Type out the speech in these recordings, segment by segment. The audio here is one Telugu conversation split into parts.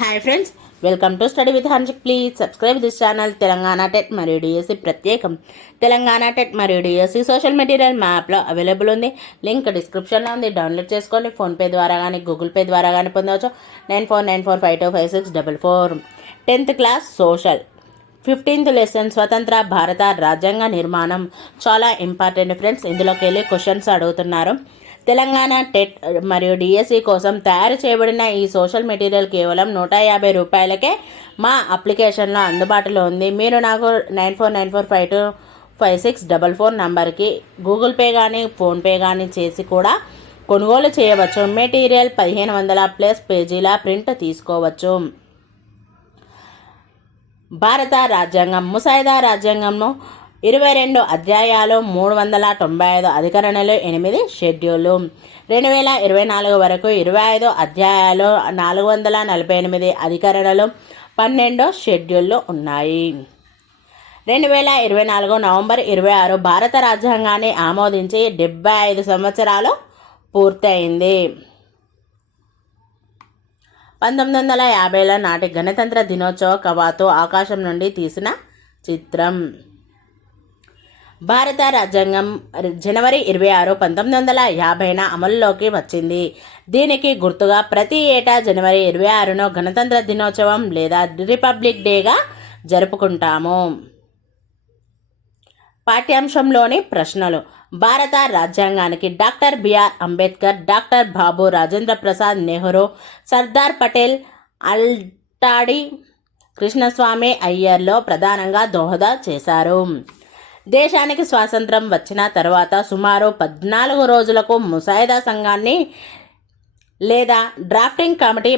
Hi friends, welcome to study with Hanshik. Please subscribe this channel. Telangana TET మరియు డిఎస్సి ప్రత్యేకం. తెలంగాణ టెట్ మరియు డిఎస్సి సోషల్ మెటీరియల్ మ్యాప్లో అవైలబుల్ ఉంది. లింక్ డిస్క్రిప్షన్లో ఉంది. డౌన్లోడ్ చేసుకోండి. ఫోన్పే ద్వారా కానీ గూగుల్ పే ద్వారా కానీ పొందవచ్చు. 9494525644. 10th class social 15th lesson స్వతంత్ర భారత రాజ్యాంగ నిర్మాణం. చాలా ఇంపార్టెంట్ ఫ్రెండ్స్. ఇందులోకి వెళ్ళి క్వశ్చన్స్ అడుగుతున్నారు. తెలంగాణ టెట్ మరియు డిఎస్సి కోసం తయారు చేయబడిన ఈ సోషల్ మెటీరియల్ కేవలం 150 రూపాయలకే మా అప్లికేషన్లో అందుబాటులో ఉంది. మీరు నాకు 9494525644 నంబర్కి గూగుల్ పే కానీ ఫోన్పే కానీ చేసి కూడా కొనుగోలు చేయవచ్చు. మెటీరియల్ 1500+ పేజీల ప్రింట్ తీసుకోవచ్చు. భారత రాజ్యాంగం. ముసాయిదా రాజ్యాంగంలో 22 అధ్యాయాలు, 395 అధికరణలు, 8 షెడ్యూళ్ళు. 2024 వరకు 25 అధ్యాయాలు, 448 అధికరణలు, 12 షెడ్యూళ్ళు ఉన్నాయి. 2024 నవంబర్ 26 భారత రాజ్యాంగాన్ని ఆమోదించి 75 సంవత్సరాలు పూర్తయింది. 1950ల నాటి గణతంత్ర దినోత్సవ కవాతు ఆకాశం నుండి తీసిన చిత్రం. భారత రాజ్యాంగం జనవరి 26, 1950న అమలులోకి వచ్చింది. దీనికి గుర్తుగా ప్రతి ఏటా జనవరి 26ను గణతంత్ర దినోత్సవం లేదా రిపబ్లిక్ డేగా జరుపుకుంటాము. పాఠ్యాంశంలోని ప్రశ్నలు. భారత రాజ్యాంగానికి doctor BR Ambedkar, doctor Babu Rajendra Prasad Nehru, Sardar Patel, అల్టాడి Krishnaswamy అయ్యర్లో ప్రధానంగా దోహద చేశారు. దేశానికి స్వాతంత్రం వచ్చిన తర్వాత సుమారు 14 రోజులకు ముసాయిదా సంఘాన్ని లేదా డ్రాఫ్టింగ్ కమిటీ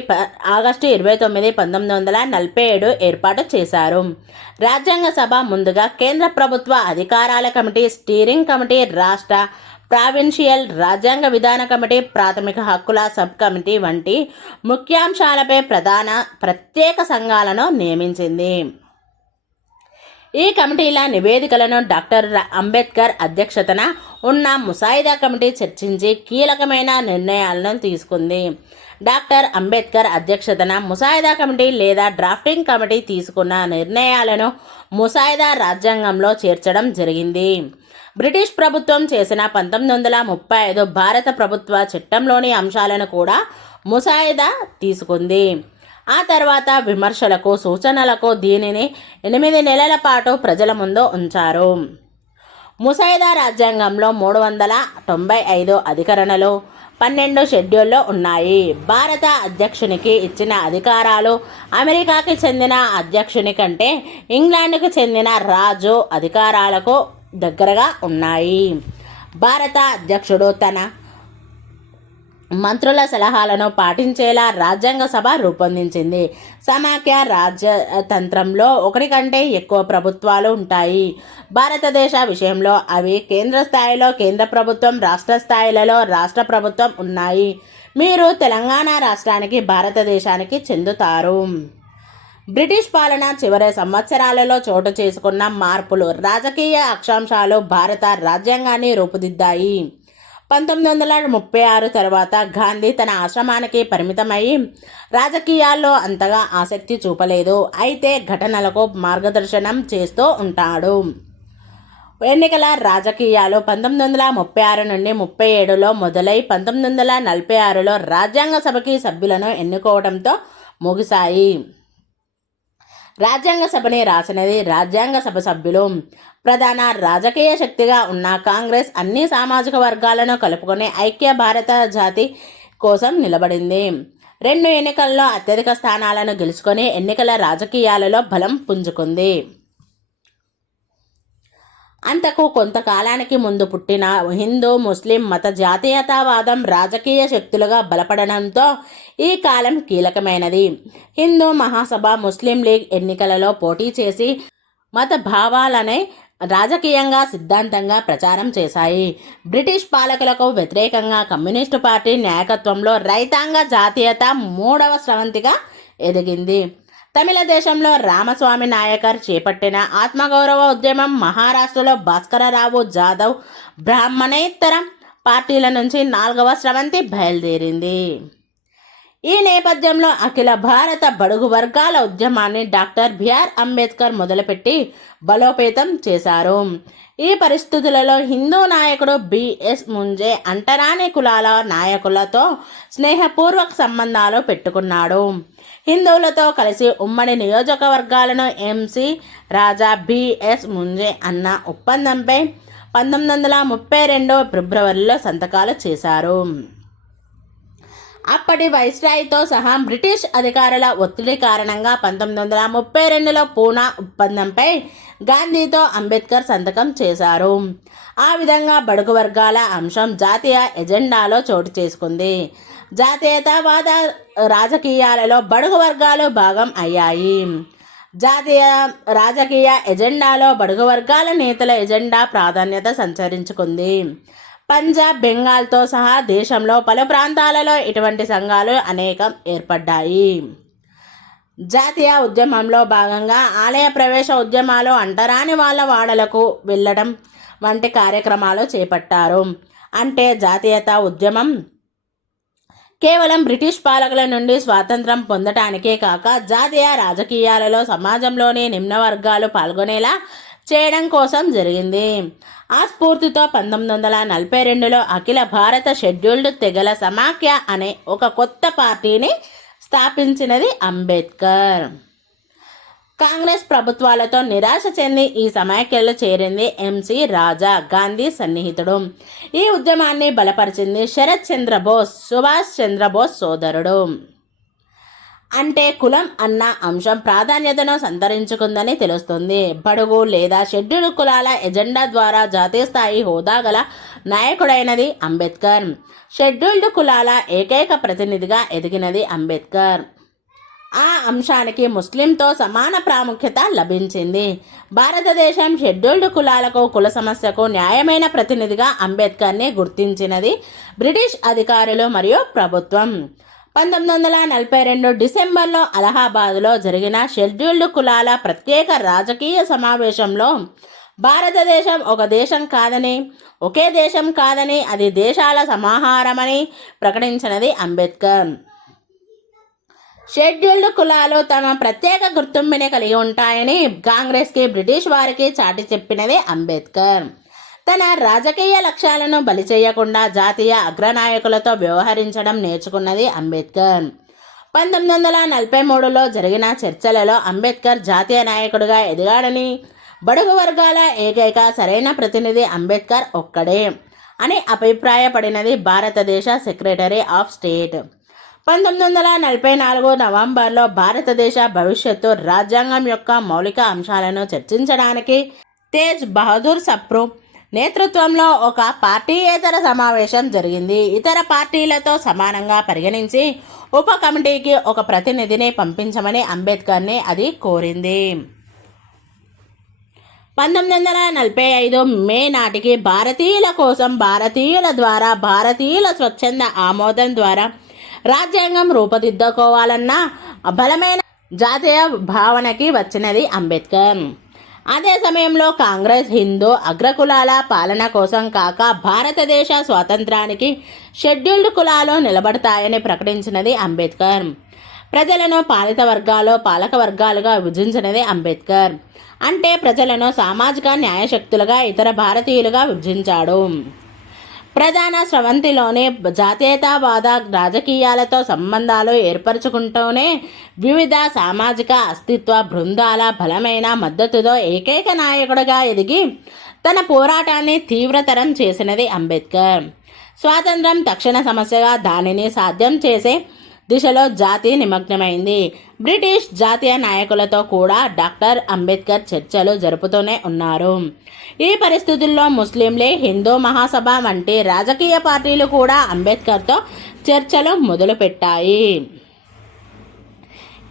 ఆగస్టు 29, 1947 ఏర్పాటు చేశారు. రాజ్యాంగ సభ ముందుగా కేంద్ర ప్రభుత్వ అధికారాల కమిటీ, స్టీరింగ్ కమిటీ, రాష్ట్ర ప్రావిన్షియల్ రాజ్యాంగ విధాన కమిటీ, ప్రాథమిక హక్కుల సబ్ కమిటీ వంటి ముఖ్యాంశాలపై ప్రత్యేక సంఘాలను నియమించింది. ఈ కమిటీల నివేదికలను డాక్టర్ అంబేద్కర్ అధ్యక్షతన ఉన్న ముసాయిదా కమిటీ చర్చించి కీలకమైన నిర్ణయాలను తీసుకుంది. డాక్టర్ అంబేద్కర్ అధ్యక్షతన ముసాయిదా కమిటీ లేదా డ్రాఫ్టింగ్ కమిటీ తీసుకున్న నిర్ణయాలను ముసాయిదా రాజ్యాంగంలో చేర్చడం జరిగింది. బ్రిటిష్ ప్రభుత్వం చేసిన 1935 భారత ప్రభుత్వ చట్టంలోని అంశాలను కూడా ముసాయిదా తీసుకుంది. ఆ తర్వాత విమర్శలకు, సూచనలకు దీనిని 8 నెలల పాటు ప్రజల ముందు ఉంచారు. ముసాయిదా రాజ్యాంగంలో 395 అధికరణలు, 12 షెడ్యూళ్ళు ఉన్నాయి. భారత అధ్యక్షునికి ఇచ్చిన అధికారాలు అమెరికాకి చెందిన అధ్యక్షుని కంటే ఇంగ్లాండ్కు చెందిన రాజు అధికారాలకు దగ్గరగా ఉన్నాయి. భారత అధ్యక్షుడు తన మంత్రుల సలహాలను పాటించేలా రాజ్యాంగ సభ రూపొందించింది. సమాఖ్య రాజ్యతంత్రంలో ఒకటి కంటే ఎక్కువ ప్రభుత్వాలు ఉంటాయి. భారతదేశ విషయంలో అవి కేంద్ర స్థాయిలో కేంద్ర ప్రభుత్వం, రాష్ట్ర స్థాయిలలో రాష్ట్ర ప్రభుత్వం ఉన్నాయి. మీరు తెలంగాణ రాష్ట్రానికి, భారతదేశానికి చెందుతారు. బ్రిటిష్ పాలన చివరి సంవత్సరాలలో చోటు చేసుకున్న మార్పులు, రాజకీయ అక్షాంశాలు భారత రాజ్యాంగాన్ని రూపుదిద్దాయి. 1936 తర్వాత గాంధీ తన ఆశ్రమానికి పరిమితమై రాజకీయాల్లో అంతగా ఆసక్తి చూపలేదు. అయితే ఘటనలకు మార్గదర్శనం చేస్తూ ఉంటాడు. ఎన్నికల రాజకీయాలు 1936 నుండి 37లో మొదలై 1946లో రాజ్యాంగ సభకి సభ్యులను ఎన్నుకోవడంతో ముగిశాయి. రాజ్యాంగ సభని రాసినది రాజ్యాంగ సభ సభ్యులు. ప్రధాన రాజకీయ శక్తిగా ఉన్న కాంగ్రెస్ అన్ని సామాజిక వర్గాలను కలుపుకొని ఐక్య భారత జాతి కోసం నిలబడింది. 2 ఎన్నికల్లో అత్యధిక స్థానాలను గెలుచుకొని ఎన్నికల రాజకీయాలలో బలం పుంజుకుంది. అంతకు కొంతకాలానికి ముందు పుట్టిన హిందూ ముస్లిం మత జాతీయతావాదం రాజకీయ శక్తులుగా బలపడడంతో ఈ కాలం కీలకమైనది. హిందూ మహాసభ, ముస్లిం లీగ్ ఎన్నికలలో పోటీ చేసి మత భావాలనే రాజకీయంగా సిద్ధాంతంగా ప్రచారం చేశాయి. బ్రిటిష్ పాలకులకు వ్యతిరేకంగా కమ్యూనిస్టు పార్టీ నాయకత్వంలో రైతాంగ జాతీయత 3వ స్రవంతిగా ఎదిగింది. తమిళ దేశంలో రామస్వామి నాయకర్ చేపట్టిన ఆత్మగౌరవ ఉద్యమం, మహారాష్ట్రలో భాస్కరరావు జాదవ్ బ్రాహ్మణేతర పార్టీల నుంచి 4వ స్రవంతి బయలుదేరింది. ఈ నేపథ్యంలో అఖిల భారత బడుగు వర్గాల ఉద్యమాన్ని డాక్టర్ బిఆర్ అంబేద్కర్ మొదలుపెట్టి బలోపేతం చేశారు. ఈ పరిస్థితులలో హిందూ నాయకుడు బిఎస్ ముంజే అంటరాని కులాల నాయకులతో స్నేహపూర్వక సంబంధాలు పెట్టుకున్నాడు. హిందువులతో కలిసి ఉమ్మడి నియోజకవర్గాలను ఎంసి రాజా బిఎస్ ముంజే అన్న ఒప్పందంపై 1932 ఫిబ్రవరిలో సంతకాలు చేశారు. అప్పటి వైస్రాయ్తో సహా బ్రిటిష్ అధికారుల ఒత్తిడి కారణంగా 1932లో పూనా ఒప్పందంపై గాంధీతో అంబేద్కర్ సంతకం చేశారు. ఆ విధంగా బడుగు వర్గాల అంశం జాతీయ ఎజెండాలో చోటు చేసుకుంది. జాతీయతావాద రాజకీయాలలో బడుగు వర్గాలు భాగం అయ్యాయి. జాతీయ రాజకీయ ఎజెండాలో బడుగు వర్గాల నేతల ఎజెండా ప్రాధాన్యత సంచరించుకుంది. పంజాబ్, బెంగాల్తో సహా దేశంలో పలు ప్రాంతాలలో ఇటువంటి సంఘాలు అనేకం ఏర్పడ్డాయి. జాతీయ ఉద్యమంలో భాగంగా ఆలయ ప్రవేశ ఉద్యమాలు, అంటరాని వాళ్ళ వాడలకు వెళ్ళడం వంటి కార్యక్రమాలు చేపట్టారు. అంటే జాతీయతా ఉద్యమం కేవలం బ్రిటిష్ పాలకుల నుండి స్వాతంత్రం పొందటానికే కాక జాతీయ రాజకీయాలలో సమాజంలోని నిమ్న వర్గాలు పాల్గొనేలా చేయడం కోసం జరిగింది. ఆ స్ఫూర్తితో 1942లో అఖిల భారత షెడ్యూల్డ్ తెగల సమాఖ్య అనే ఒక కొత్త పార్టీని స్థాపించినది అంబేద్కర్. కాంగ్రెస్ ప్రభుత్వాలతో నిరాశ చెంది ఈ సమాఖ్యలో చేరింది ఎంసి రాజా, గాంధీ సన్నిహితుడు. ఈ ఉద్యమాన్ని బలపరిచింది శరత్ చంద్ర బోస్, సుభాష్ చంద్రబోస్ సోదరుడు. అంటే కులం అన్న అంశం ప్రాధాన్యతను సంతరించుకుందని తెలుస్తుంది. బడుగు లేదా షెడ్యూల్ కులాల ఎజెండా ద్వారా జాతీయ స్థాయి హోదా గల నాయకుడైనది అంబేద్కర్. షెడ్యూల్డ్ కులాల ఏకైక ప్రతినిధిగా ఎదిగినది అంబేద్కర్. ఆ అంశానికి ముస్లింతో సమాన ప్రాముఖ్యత లభించింది. భారతదేశం షెడ్యూల్డ్ కులాలకు, కుల సమస్యకు న్యాయమైన ప్రతినిధిగా అంబేద్కర్ని గుర్తించినది బ్రిటిష్ అధికారులు మరియు ప్రభుత్వం. 1942 డిసెంబర్లో అలహాబాద్లో జరిగిన షెడ్యూల్డ్ కులాల ప్రత్యేక రాజకీయ సమావేశంలో భారతదేశం ఒక దేశం కాదని, ఒకే దేశం కాదని, అది దేశాల సమాహారమని ప్రకటించినది అంబేద్కర్. షెడ్యూల్డ్ కులాలు తమ ప్రత్యేక గుర్తింపుని కలిగి ఉంటాయని కాంగ్రెస్కి, బ్రిటిష్ వారికి చాటి చెప్పినది అంబేద్కర్. తన రాజకీయ లక్ష్యాలను బలి చేయకుండా జాతీయ అగ్రనాయకులతో వ్యవహరించడం నేర్చుకున్నది అంబేద్కర్. 1943లో జరిగిన చర్చలలో అంబేద్కర్ జాతీయ నాయకుడిగా ఎదిగాడని, బడుగు వర్గాల ఏకైక సరైన ప్రతినిధి అంబేద్కర్ ఒక్కడే అని అభిప్రాయపడినది భారతదేశ సెక్రటరీ ఆఫ్ స్టేట్. 1944 నవంబర్లో భారతదేశ భవిష్యత్తు రాజ్యాంగం యొక్క మౌలిక అంశాలను చర్చించడానికి తేజ్ బహదూర్ సప్రు నేతృత్వంలో ఒక పార్టీయేతర సమావేశం జరిగింది. ఇతర పార్టీలతో సమానంగా పరిగణించి ఉప కమిటీకి ఒక ప్రతినిధిని పంపించమని అంబేద్కర్ని అది కోరింది. 1945 మే నాటికి భారతీయుల కోసం, భారతీయుల ద్వారా, భారతీయుల స్వచ్ఛంద ఆమోదం ద్వారా రాజ్యాంగం రూపుదిద్దుకోవాలన్న బలమైన జాతీయ భావనకి వచ్చినది అంబేద్కర్. అదే సమయంలో కాంగ్రెస్ హిందూ అగ్రకులాల పాలన కోసం కాక భారతదేశ స్వాతంత్రానికి షెడ్యూల్డ్ కులాలు నిలబడతాయని ప్రకటించినది అంబేద్కర్. ప్రజలను పాలిత వర్గాలు, పాలక వర్గాలుగా విభజించినది అంబేద్కర్. అంటే ప్రజలను సామాజిక న్యాయశక్తులుగా, ఇతర భారతీయులుగా విభజించాడు. ప్రధాన స్రవంతిలోనే జాతీయతావాద రాజకీయాలతో సంబంధాలు ఏర్పరచుకుంటూనే వివిధ సామాజిక అస్తిత్వ బృందాల బలమైన మద్దతుతో ఏకైక నాయకుడిగా ఎదిగి తన పోరాటాన్ని తీవ్రతరం చేసినది అంబేద్కర్. స్వాతంత్రం తక్షణ సమస్యగా దానిని సాధ్యం చేసే దిశలో జాతి నిమగ్నమైంది. బ్రిటిష్ జాతీయ నాయకులతో కూడా డాక్టర్ అంబేద్కర్ చర్చలు జరుపుతూనే ఉన్నారు. ఈ పరిస్థితుల్లో ముస్లిం లీగ్, హిందూ మహాసభ వంటి రాజకీయ పార్టీలు కూడా అంబేద్కర్తో చర్చలు మొదలుపెట్టాయి.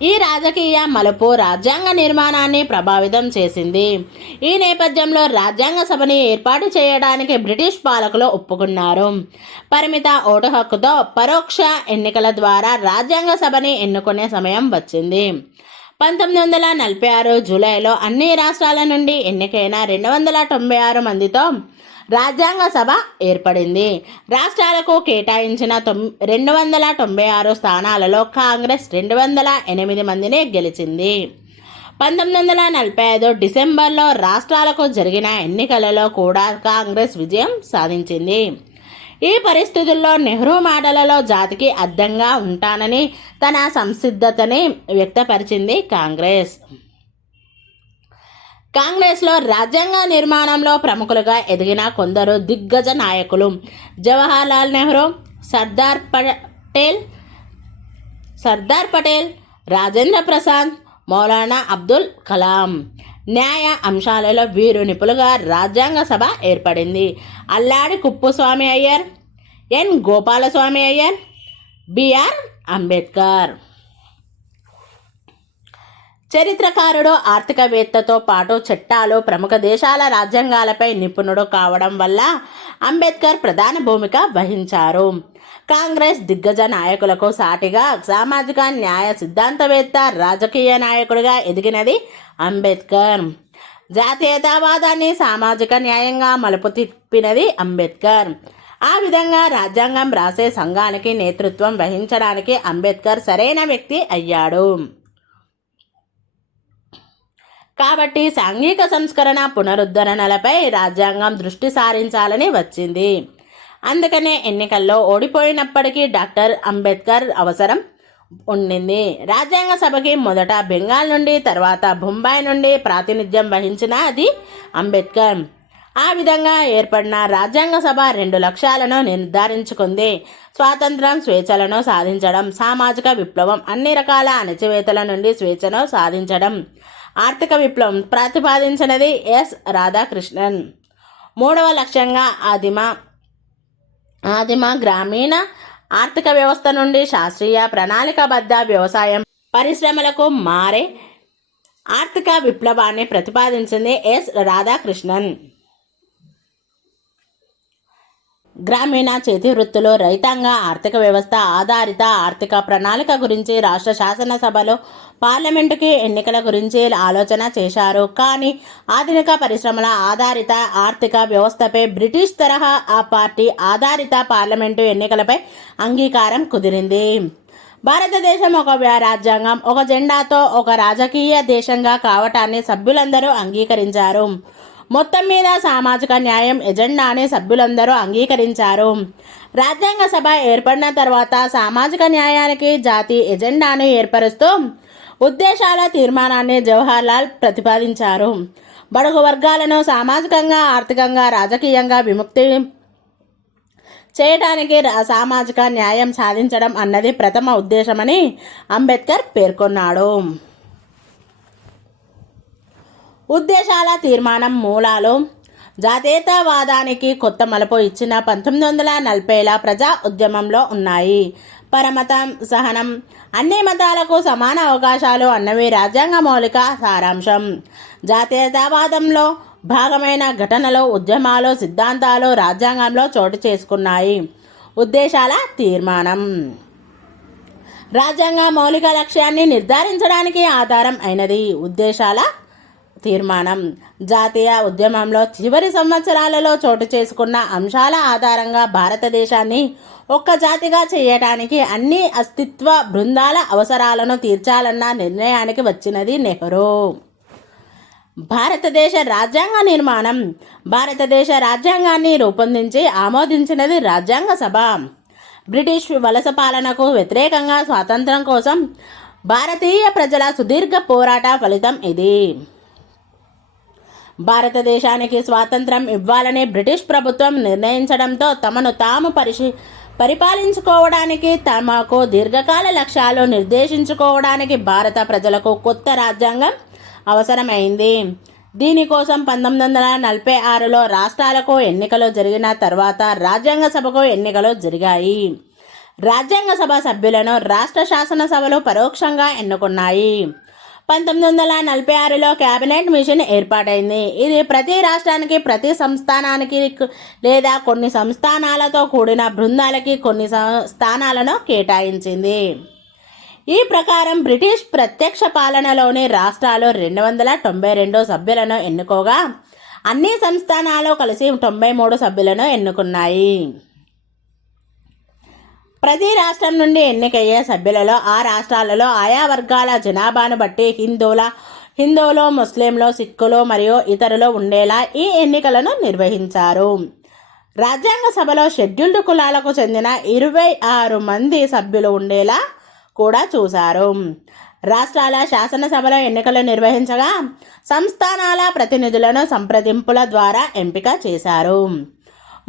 ఈ రాజకీయ మలుపు రాజ్యాంగ నిర్మాణాన్ని ప్రభావితం చేసింది. ఈ నేపథ్యంలో రాజ్యాంగ సభని ఏర్పాటు చేయడానికి బ్రిటిష్ పాలకులు ఒప్పుకున్నారు. పరిమిత ఓటు హక్కుతో పరోక్ష ఎన్నికల ద్వారా రాజ్యాంగ సభని ఎన్నుకునే సమయం వచ్చింది. 1946 జూలైలో అన్ని రాష్ట్రాల నుండి ఎన్నికైన 296 మందితో రాజ్యాంగ సభ ఏర్పడింది. రాష్ట్రాలకు కేటాయించిన 296 స్థానాలలో కాంగ్రెస్ 208 మందిని గెలిచింది. 1945 డిసెంబర్లో రాష్ట్రాలకు జరిగిన ఎన్నికలలో కూడా కాంగ్రెస్ విజయం సాధించింది. ఈ పరిస్థితుల్లో నెహ్రూ మాటలలో జాతికి అర్థంగా ఉంటానని తన సంసిద్ధతని వ్యక్తపరిచింది కాంగ్రెస్. కాంగ్రెస్లో రాజ్యాంగ నిర్మాణంలో ప్రముఖులుగా ఎదిగిన కొందరు దిగ్గజ నాయకులు జవహర్లాల్ నెహ్రూ, సర్దార్ పటేల్, రాజేంద్ర ప్రసాద్, మౌలానా అబ్దుల్ కలాం. న్యాయ అంశాలలో వీరు నిపుణులుగా రాజ్యాంగ సభ ఏర్పడింది. అల్లాడి కుప్పస్వామి అయ్యర్, ఎన్ గోపాలస్వామి అయ్యర్, బిఆర్ అంబేద్కర్. చరిత్రకారుడు, ఆర్థికవేత్తతో పాటు చట్టాలు, ప్రముఖ దేశాల రాజ్యాంగాలపై నిపుణుడు కావడం వల్ల అంబేద్కర్ ప్రధాన భూమిక వహించారు. కాంగ్రెస్ దిగ్గజ నాయకులకు సాటిగా సామాజిక న్యాయ సిద్ధాంతవేత్త, రాజకీయ నాయకుడిగా ఎదిగినది అంబేద్కర్. జాతీయతావాదాన్ని సామాజిక న్యాయంగా మలుపు తిప్పినది అంబేద్కర్. ఆ విధంగా రాజ్యాంగం రాసే సంఘానికి నేతృత్వం వహించడానికి అంబేద్కర్ సరైన వ్యక్తి అయ్యాడు. కాబట్టి సాంఘిక సంస్కరణ, పునరుద్ధరణలపై రాజ్యాంగం దృష్టి సారించాలని వచ్చింది. అందుకనే ఎన్నికల్లో ఓడిపోయినప్పటికీ డాక్టర్ అంబేద్కర్ అవసరం ఉండింది. రాజ్యాంగ సభకి మొదట బెంగాల్ నుండి, తర్వాత బొంబాయి నుండి ప్రాతినిధ్యం వహించినది అంబేద్కర్. ఆ విధంగా ఏర్పడిన రాజ్యాంగ సభ 2 లక్ష్యాలను నిర్ధారించుకుంది. స్వాతంత్రం, స్వేచ్ఛలను సాధించడం, సామాజిక విప్లవం, అన్ని రకాల అణచివేతల నుండి స్వేచ్ఛను సాధించడం. ఆర్థిక విప్లవం ప్రతిపాదించినది ఎస్ రాధాకృష్ణన్. 3వ లక్ష్యంగా ఆదిమ గ్రామీణ ఆర్థిక వ్యవస్థ నుండి శాస్త్రీయ ప్రణాళికాబద్ధ వ్యవసాయం, పరిశ్రమలకు మారే ఆర్థిక విప్లవాన్ని ప్రతిపాదించింది ఎస్ రాధాకృష్ణన్. గ్రామీణ చేతి వృత్తులు, రైతాంగ ఆర్థిక వ్యవస్థ ఆధారిత ఆర్థిక ప్రణాళిక గురించి రాష్ట్ర శాసనసభలో, పార్లమెంటుకి ఎన్నికల గురించి ఆలోచన చేశారు. కానీ ఆధునిక పరిశ్రమల ఆధారిత ఆర్థిక వ్యవస్థపై బ్రిటిష్ తరహా ఆ పార్టీ ఆధారిత పార్లమెంటు ఎన్నికలపై అంగీకారం కుదిరింది. భారతదేశం ఒక రాజ్యాంగం, ఒక జెండాతో ఒక రాజకీయ దేశంగా కావటాన్ని సభ్యులందరూ అంగీకరించారు. మొత్తం మీద సామాజిక న్యాయం ఎజెండాని సభ్యులందరూ అంగీకరించారు. రాజ్యాంగ సభ ఏర్పడిన తర్వాత సామాజిక న్యాయానికి జాతి ఎజెండాను ఏర్పరుస్తూ ఉద్దేశాల తీర్మానాన్ని జవహర్లాల్ ప్రతిపాదించారు. బడుగు వర్గాలను సామాజికంగా, ఆర్థికంగా, రాజకీయంగా విముక్తి చేయడానికి సామాజిక న్యాయం సాధించడం అన్నది ప్రథమ ఉద్దేశమని అంబేద్కర్ పేర్కొన్నాడు. ఉద్దేశాల తీర్మానం మూలాలు జాతీయతావాదానికి కొత్త మలుపు ఇచ్చిన 1940ల ప్రజా ఉద్యమంలో ఉన్నాయి. పరమతం, సహనం, అన్ని మతాలకు సమాన అవకాశాలు అన్నవి రాజ్యాంగ మౌలిక సారాంశం. జాతీయతావాదంలో భాగమైన ఘటనలు, ఉద్యమాలు, సిద్ధాంతాలు రాజ్యాంగంలో చోటు చేసుకున్నాయి. ఉద్దేశాల తీర్మానం రాజ్యాంగ మౌలిక లక్ష్యాన్ని నిర్ధారించడానికి ఆధారం అయినది. ఉద్దేశాల తీర్మానం జాతీయ ఉద్యమంలో చివరి సంవత్సరాలలో చోటు చేసుకున్న అంశాల ఆధారంగా భారతదేశాన్ని ఒక్క జాతిగా చేయటానికి అన్ని అస్తిత్వ బృందాల అవసరాలను తీర్చాలన్న నిర్ణయానికి వచ్చినది నెహ్రూ. భారతదేశ రాజ్యాంగ నిర్మాణం భారతదేశ రాజ్యాంగాన్ని రూపొందించి ఆమోదించినది రాజ్యాంగ సభ. బ్రిటిష్ వలస పాలనకు వ్యతిరేకంగా స్వాతంత్రం కోసం భారతీయ ప్రజల సుదీర్ఘ పోరాట ఫలితం ఇది. భారతదేశానికి స్వాతంత్రం ఇవ్వాలని బ్రిటిష్ ప్రభుత్వం నిర్ణయించడంతో తమను తాము పరిపాలించుకోవడానికి, తమకు దీర్ఘకాల లక్ష్యాలు నిర్దేశించుకోవడానికి భారత ప్రజలకు కొత్త రాజ్యాంగం అవసరమైంది. దీనికోసం 1946లో రాష్ట్రాలకు ఎన్నికలు జరిగిన తర్వాత రాజ్యాంగ సభకు ఎన్నికలు జరిగాయి. రాజ్యాంగ సభ సభ్యులను రాష్ట్ర శాసనసభలు పరోక్షంగా ఎన్నుకున్నాయి. 1946లో క్యాబినెట్ మిషన్ ఏర్పాటైంది. ఇది ప్రతి రాష్ట్రానికి, ప్రతి సంస్థానానికి లేదా కొన్ని సంస్థానాలతో కూడిన బృందాలకి కొన్ని స్థానాలను కేటాయించింది. ఈ ప్రకారం బ్రిటిష్ ప్రత్యక్ష పాలనలోని రాష్ట్రాలు 292 సభ్యులను ఎన్నుకోగా అన్ని సంస్థానాలు కలిసి 93 సభ్యులను ఎన్నుకున్నాయి. ప్రతి రాష్ట్రం నుండి ఎన్నికయ్యే సభ్యులలో ఆ రాష్ట్రాలలో ఆయా వర్గాల జనాభాను బట్టి హిందువులు, ముస్లింలు, సిక్కులు మరియు ఇతరులు ఉండేలా ఈ ఎన్నికలను నిర్వహించారు. రాజ్యాంగ సభలో షెడ్యూల్డ్ కులాలకు చెందిన 26 మంది సభ్యులు ఉండేలా కూడా చూశారు. రాష్ట్రాల శాసనసభలో ఎన్నికలు నిర్వహించగా సంస్థానాల ప్రతినిధులను సంప్రదింపుల ద్వారా ఎంపిక చేశారు.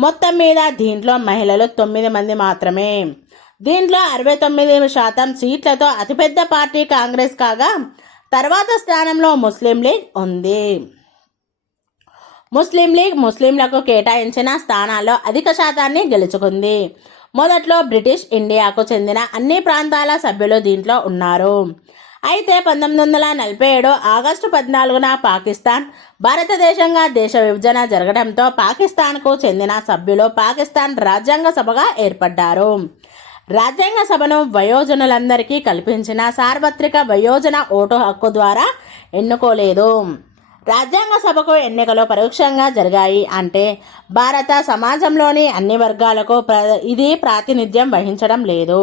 మొత్తం మీద దీంట్లో మహిళలు 9 మంది మాత్రమే. దీంట్లో 69% సీట్లతో అతిపెద్ద పార్టీ కాంగ్రెస్ కాగా తర్వాత స్థానంలో ముస్లిం లీగ్ ఉంది. ముస్లిం లీగ్ ముస్లింలకు కేటాయించిన స్థానాల్లో అధిక శాతాన్ని గెలుచుకుంది. మొదట్లో బ్రిటిష్ ఇండియాకు చెందిన అన్ని ప్రాంతాల సభ్యులు దీంట్లో ఉన్నారు. అయితే 1947 ఆగస్టు 14న పాకిస్తాన్ భారతదేశంగా దేశ విభజన జరగడంతో పాకిస్తాన్కు చెందిన సభ్యులు పాకిస్తాన్ రాజ్యాంగ సభగా ఏర్పడ్డారు. రాజ్యాంగ సభను వయోజనులందరికీ కల్పించిన సార్వత్రిక వయోజన ఓటు హక్కు ద్వారా ఎన్నుకోలేదు. రాజ్యాంగ సభకు ఎన్నికలు పరోక్షంగా జరిగాయి. అంటే భారత సమాజంలోని అన్ని వర్గాలకు ఇది ప్రాతినిధ్యం వహించడం లేదు.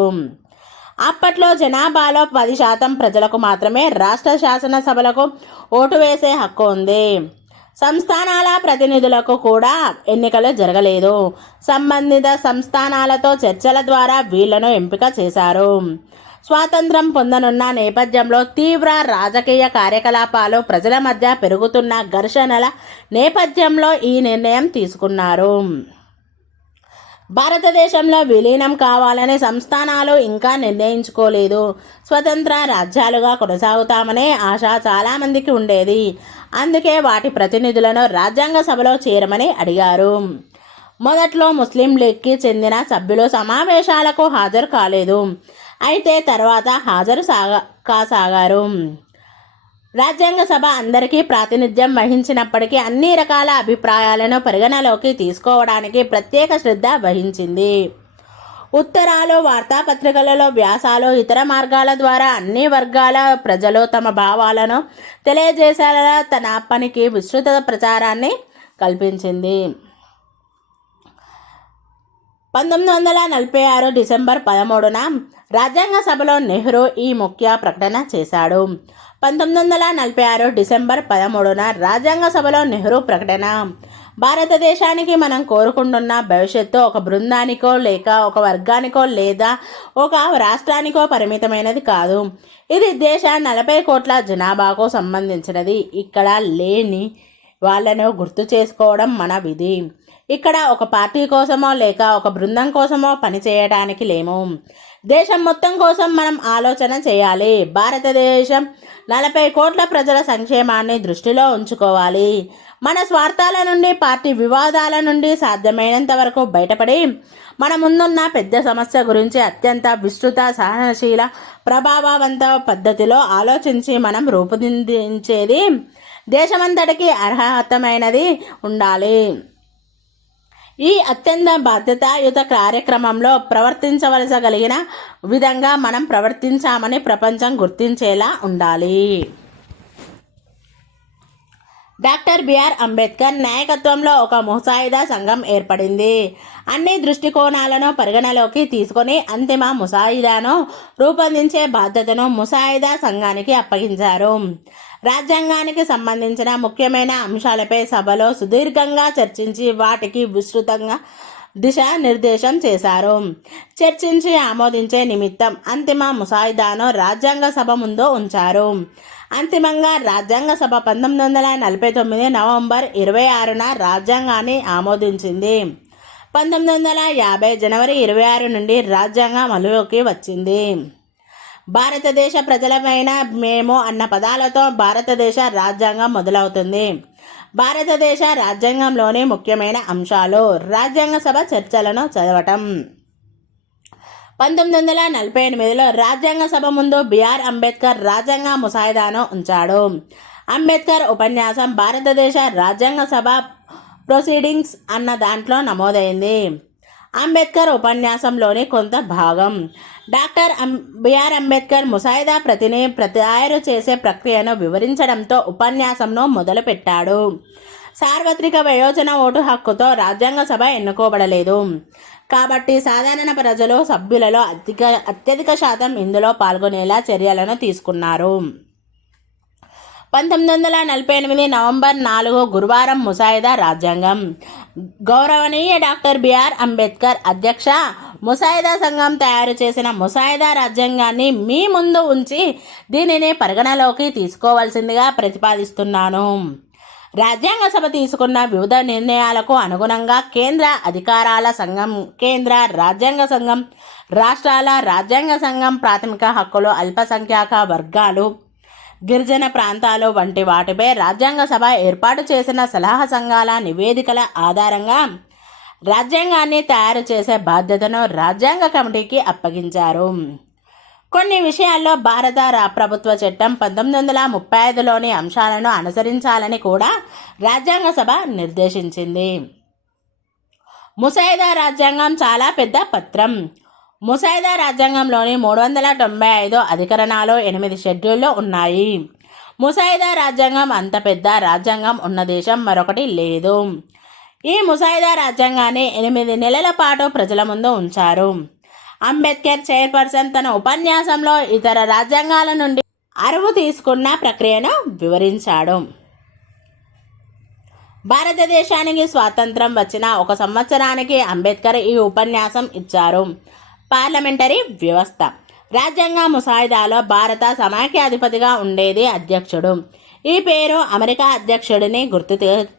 అప్పట్లో జనాభాలో 10% ప్రజలకు మాత్రమే రాష్ట్ర శాసనసభలకు ఓటు వేసే హక్కు ఉంది. సంస్థానాల ప్రతినిధులకు కూడా ఎన్నికలు జరగలేదు. సంబంధిత సంస్థానాలతో చర్చల ద్వారా వీళ్లను ఎంపిక చేశారు. స్వాతంత్రం పొందనున్న నేపథ్యంలో తీవ్ర రాజకీయ కార్యకలాపాలు, ప్రజల మధ్య పెరుగుతున్న ఘర్షణల నేపథ్యంలో ఈ నిర్ణయం తీసుకున్నారు. భారతదేశంలో విలీనం కావాలనే సంస్థానాలు ఇంకా నిర్ణయించుకోలేదు. స్వతంత్ర రాజ్యాలుగా కొనసాగుతామనే ఆశ చాలామందికి ఉండేది. అందుకే వాటి ప్రతినిధులను రాజ్యాంగ సభలో చేరమని అడిగారు. మొదట్లో ముస్లిం లీగ్కి చెందిన సభ్యులు సమావేశాలకు హాజరు కాలేదు. అయితే తర్వాత హాజరు కాసాగారు. రాజ్యాంగ సభ అందరికీ ప్రాతినిధ్యం వహించినప్పటికీ అన్ని రకాల అభిప్రాయాలను పరిగణలోకి తీసుకోవడానికి ప్రత్యేక శ్రద్ధ వహించింది. ఉత్తరాలు, వార్తాపత్రికలలో వ్యాసాలు, ఇతర మార్గాల ద్వారా అన్ని వర్గాల ప్రజలు తమ భావాలను తెలియజేసేలా తన పనికి విస్తృత ప్రచారాన్ని కల్పించింది. 1946 డిసెంబర్ 13న రాజ్యాంగ సభలో నెహ్రూ ఈ ముఖ్య ప్రకటన చేశాడు. 1946 డిసెంబర్ 13న రాజ్యాంగ సభలో నెహ్రూ ప్రకటన: భారతదేశానికి మనం కోరుకుంటున్న భవిష్యత్తు ఒక బృందానికో లేక ఒక వర్గానికో లేదా ఒక రాష్ట్రానికో పరిమితమైనది కాదు. ఇది దేశ 40 కోట్ల జనాభాకు సంబంధించినది. ఇక్కడ లేని వాళ్ళను గుర్తు చేసుకోవడం మన విధి. ఇక్కడ ఒక పార్టీ కోసమో లేక ఒక బృందం కోసమో పనిచేయడానికి లేము. దేశం మొత్తం కోసం మనం ఆలోచన చేయాలి. భారతదేశం 40 కోట్ల ప్రజల సంక్షేమాన్ని దృష్టిలో ఉంచుకోవాలి. మన స్వార్థాల నుండి, పార్టీ వివాదాల నుండి సాధ్యమైనంత వరకు బయటపడి మన ముందున్న పెద్ద సమస్య గురించి అత్యంత విస్తృత, సహనశీల, ప్రభావవంత పద్ధతిలో ఆలోచించి మనం రూపొందించేది దేశమంతటికి అర్హతమైనది ఉండాలి. ఈ అత్యంత బాధ్యతాయుత కార్యక్రమంలో ప్రవర్తించవలసగలిగిన విధంగా మనం ప్రవర్తించామని ప్రపంచం గుర్తించేలా ఉండాలి. డాక్టర్ బిఆర్ అంబేద్కర్ నాయకత్వంలో ఒక ముసాయిదా సంఘం ఏర్పడింది. అన్ని దృష్టికోణాలను పరిగణలోకి తీసుకొని అంతిమ ముసాయిదాను రూపొందించే బాధ్యతను ముసాయిదా సంఘానికి అప్పగించారు. రాజ్యాంగానికి సంబంధించిన ముఖ్యమైన అంశాలపై సభలో సుదీర్ఘంగా చర్చించి వాటికి విస్తృతంగా దిశానిర్దేశం చేశారు. చర్చించి ఆమోదించే నిమిత్తం అంతిమ ముసాయిదాను రాజ్యాంగ సభ ముందు ఉంచారు. అంతిమంగా రాజ్యాంగ సభ 1949 నవంబర్ 26న రాజ్యాంగాన్ని ఆమోదించింది. 1950 జనవరి 26 నుండి రాజ్యాంగం అమలులోకి వచ్చింది. భారతదేశ ప్రజలమైన మేము అన్న పదాలతో భారతదేశ రాజ్యాంగం మొదలవుతుంది. భారతదేశ రాజ్యాంగంలోని ముఖ్యమైన అంశాలు. రాజ్యాంగ సభ చర్చలను చదవటం. 1948లో రాజ్యాంగ సభ ముందు బిఆర్ అంబేద్కర్ రాజ్యాంగ ముసాయిదాను ఉంచాడు. అంబేద్కర్ ఉపన్యాసం భారతదేశ రాజ్యాంగ సభ ప్రొసీడింగ్స్ అన్న దాంట్లో నమోదైంది. అంబేద్కర్ ఉపన్యాసంలోని కొంత భాగం. డాక్టర్ బిఆర్ అంబేద్కర్ ముసాయిదా తయారు చేసే ప్రక్రియను వివరించడంతో ఉపన్యాసంను మొదలుపెట్టాడు. సార్వత్రిక వయోజన ఓటు హక్కుతో రాజ్యాంగ సభ ఎన్నుకోబడలేదు. కాబట్టి సాధారణ ప్రజలు సభ్యులలో అత్యధిక శాతం ఇందులో పాల్గొనేలా చర్యలను తీసుకున్నారు. 1948 నవంబర్ 4 గురువారం ముసాయిదా రాజ్యాంగం. గౌరవనీయ డాక్టర్ బిఆర్ అంబేద్కర్ అధ్యక్ష, ముసాయిదా సంఘం తయారు చేసిన ముసాయిదా రాజ్యాంగాన్ని మీ ముందు ఉంచి దీనిని పరిగణలోకి తీసుకోవాల్సిందిగా ప్రతిపాదిస్తున్నాను. రాజ్యాంగ సభ తీసుకున్న వివిధ నిర్ణయాలకు అనుగుణంగా కేంద్ర అధికారాల సంఘం, కేంద్ర రాజ్యాంగ సంఘం, రాష్ట్రాల రాజ్యాంగ సంఘం, ప్రాథమిక హక్కులు, అల్పసంఖ్యాక వర్గాలు, గిరిజన ప్రాంతాలు వంటి వాటిపై రాజ్యాంగ సభ ఏర్పాటు చేసిన సలహా సంఘాల నివేదికల ఆధారంగా రాజ్యాంగాన్ని తయారు చేసే బాధ్యతను రాజ్యాంగ కమిటీకి అప్పగించారు. కొన్ని విషయాల్లో భారత ప్రభుత్వ చట్టం 1935లోని అంశాలను అనుసరించాలని కూడా రాజ్యాంగ సభ నిర్దేశించింది. ముసాయిదా రాజ్యాంగం చాలా పెద్ద పత్రం. ముసాయిదా రాజ్యాంగంలోని 395 అధికరణాలు, 8 షెడ్యూళ్ళు ఉన్నాయి. ముసాయిదా రాజ్యాంగం అంత పెద్ద రాజ్యాంగం ఉన్న దేశం మరొకటి లేదు. ఈ ముసాయిదా రాజ్యాంగాన్ని 8 నెలల పాటు ప్రజల ముందు ఉంచారు. అంబేద్కర్ చైర్పర్సన్ తన ఉపన్యాసంలో ఇతర రాజ్యాంగాల నుండి అరువు తీసుకున్న ప్రక్రియను వివరించాడు. భారతదేశానికి స్వాతంత్రం వచ్చిన 1 సంవత్సరానికి అంబేద్కర్ ఈ ఉపన్యాసం ఇచ్చారు. పార్లమెంటరీ వ్యవస్థ. రాజ్యాంగ ముసాయిదాలో భారత సమాఖ్యాధిపతిగా ఉండేది అధ్యక్షుడు. ఈ పేరు అమెరికా అధ్యక్షుడిని గుర్తు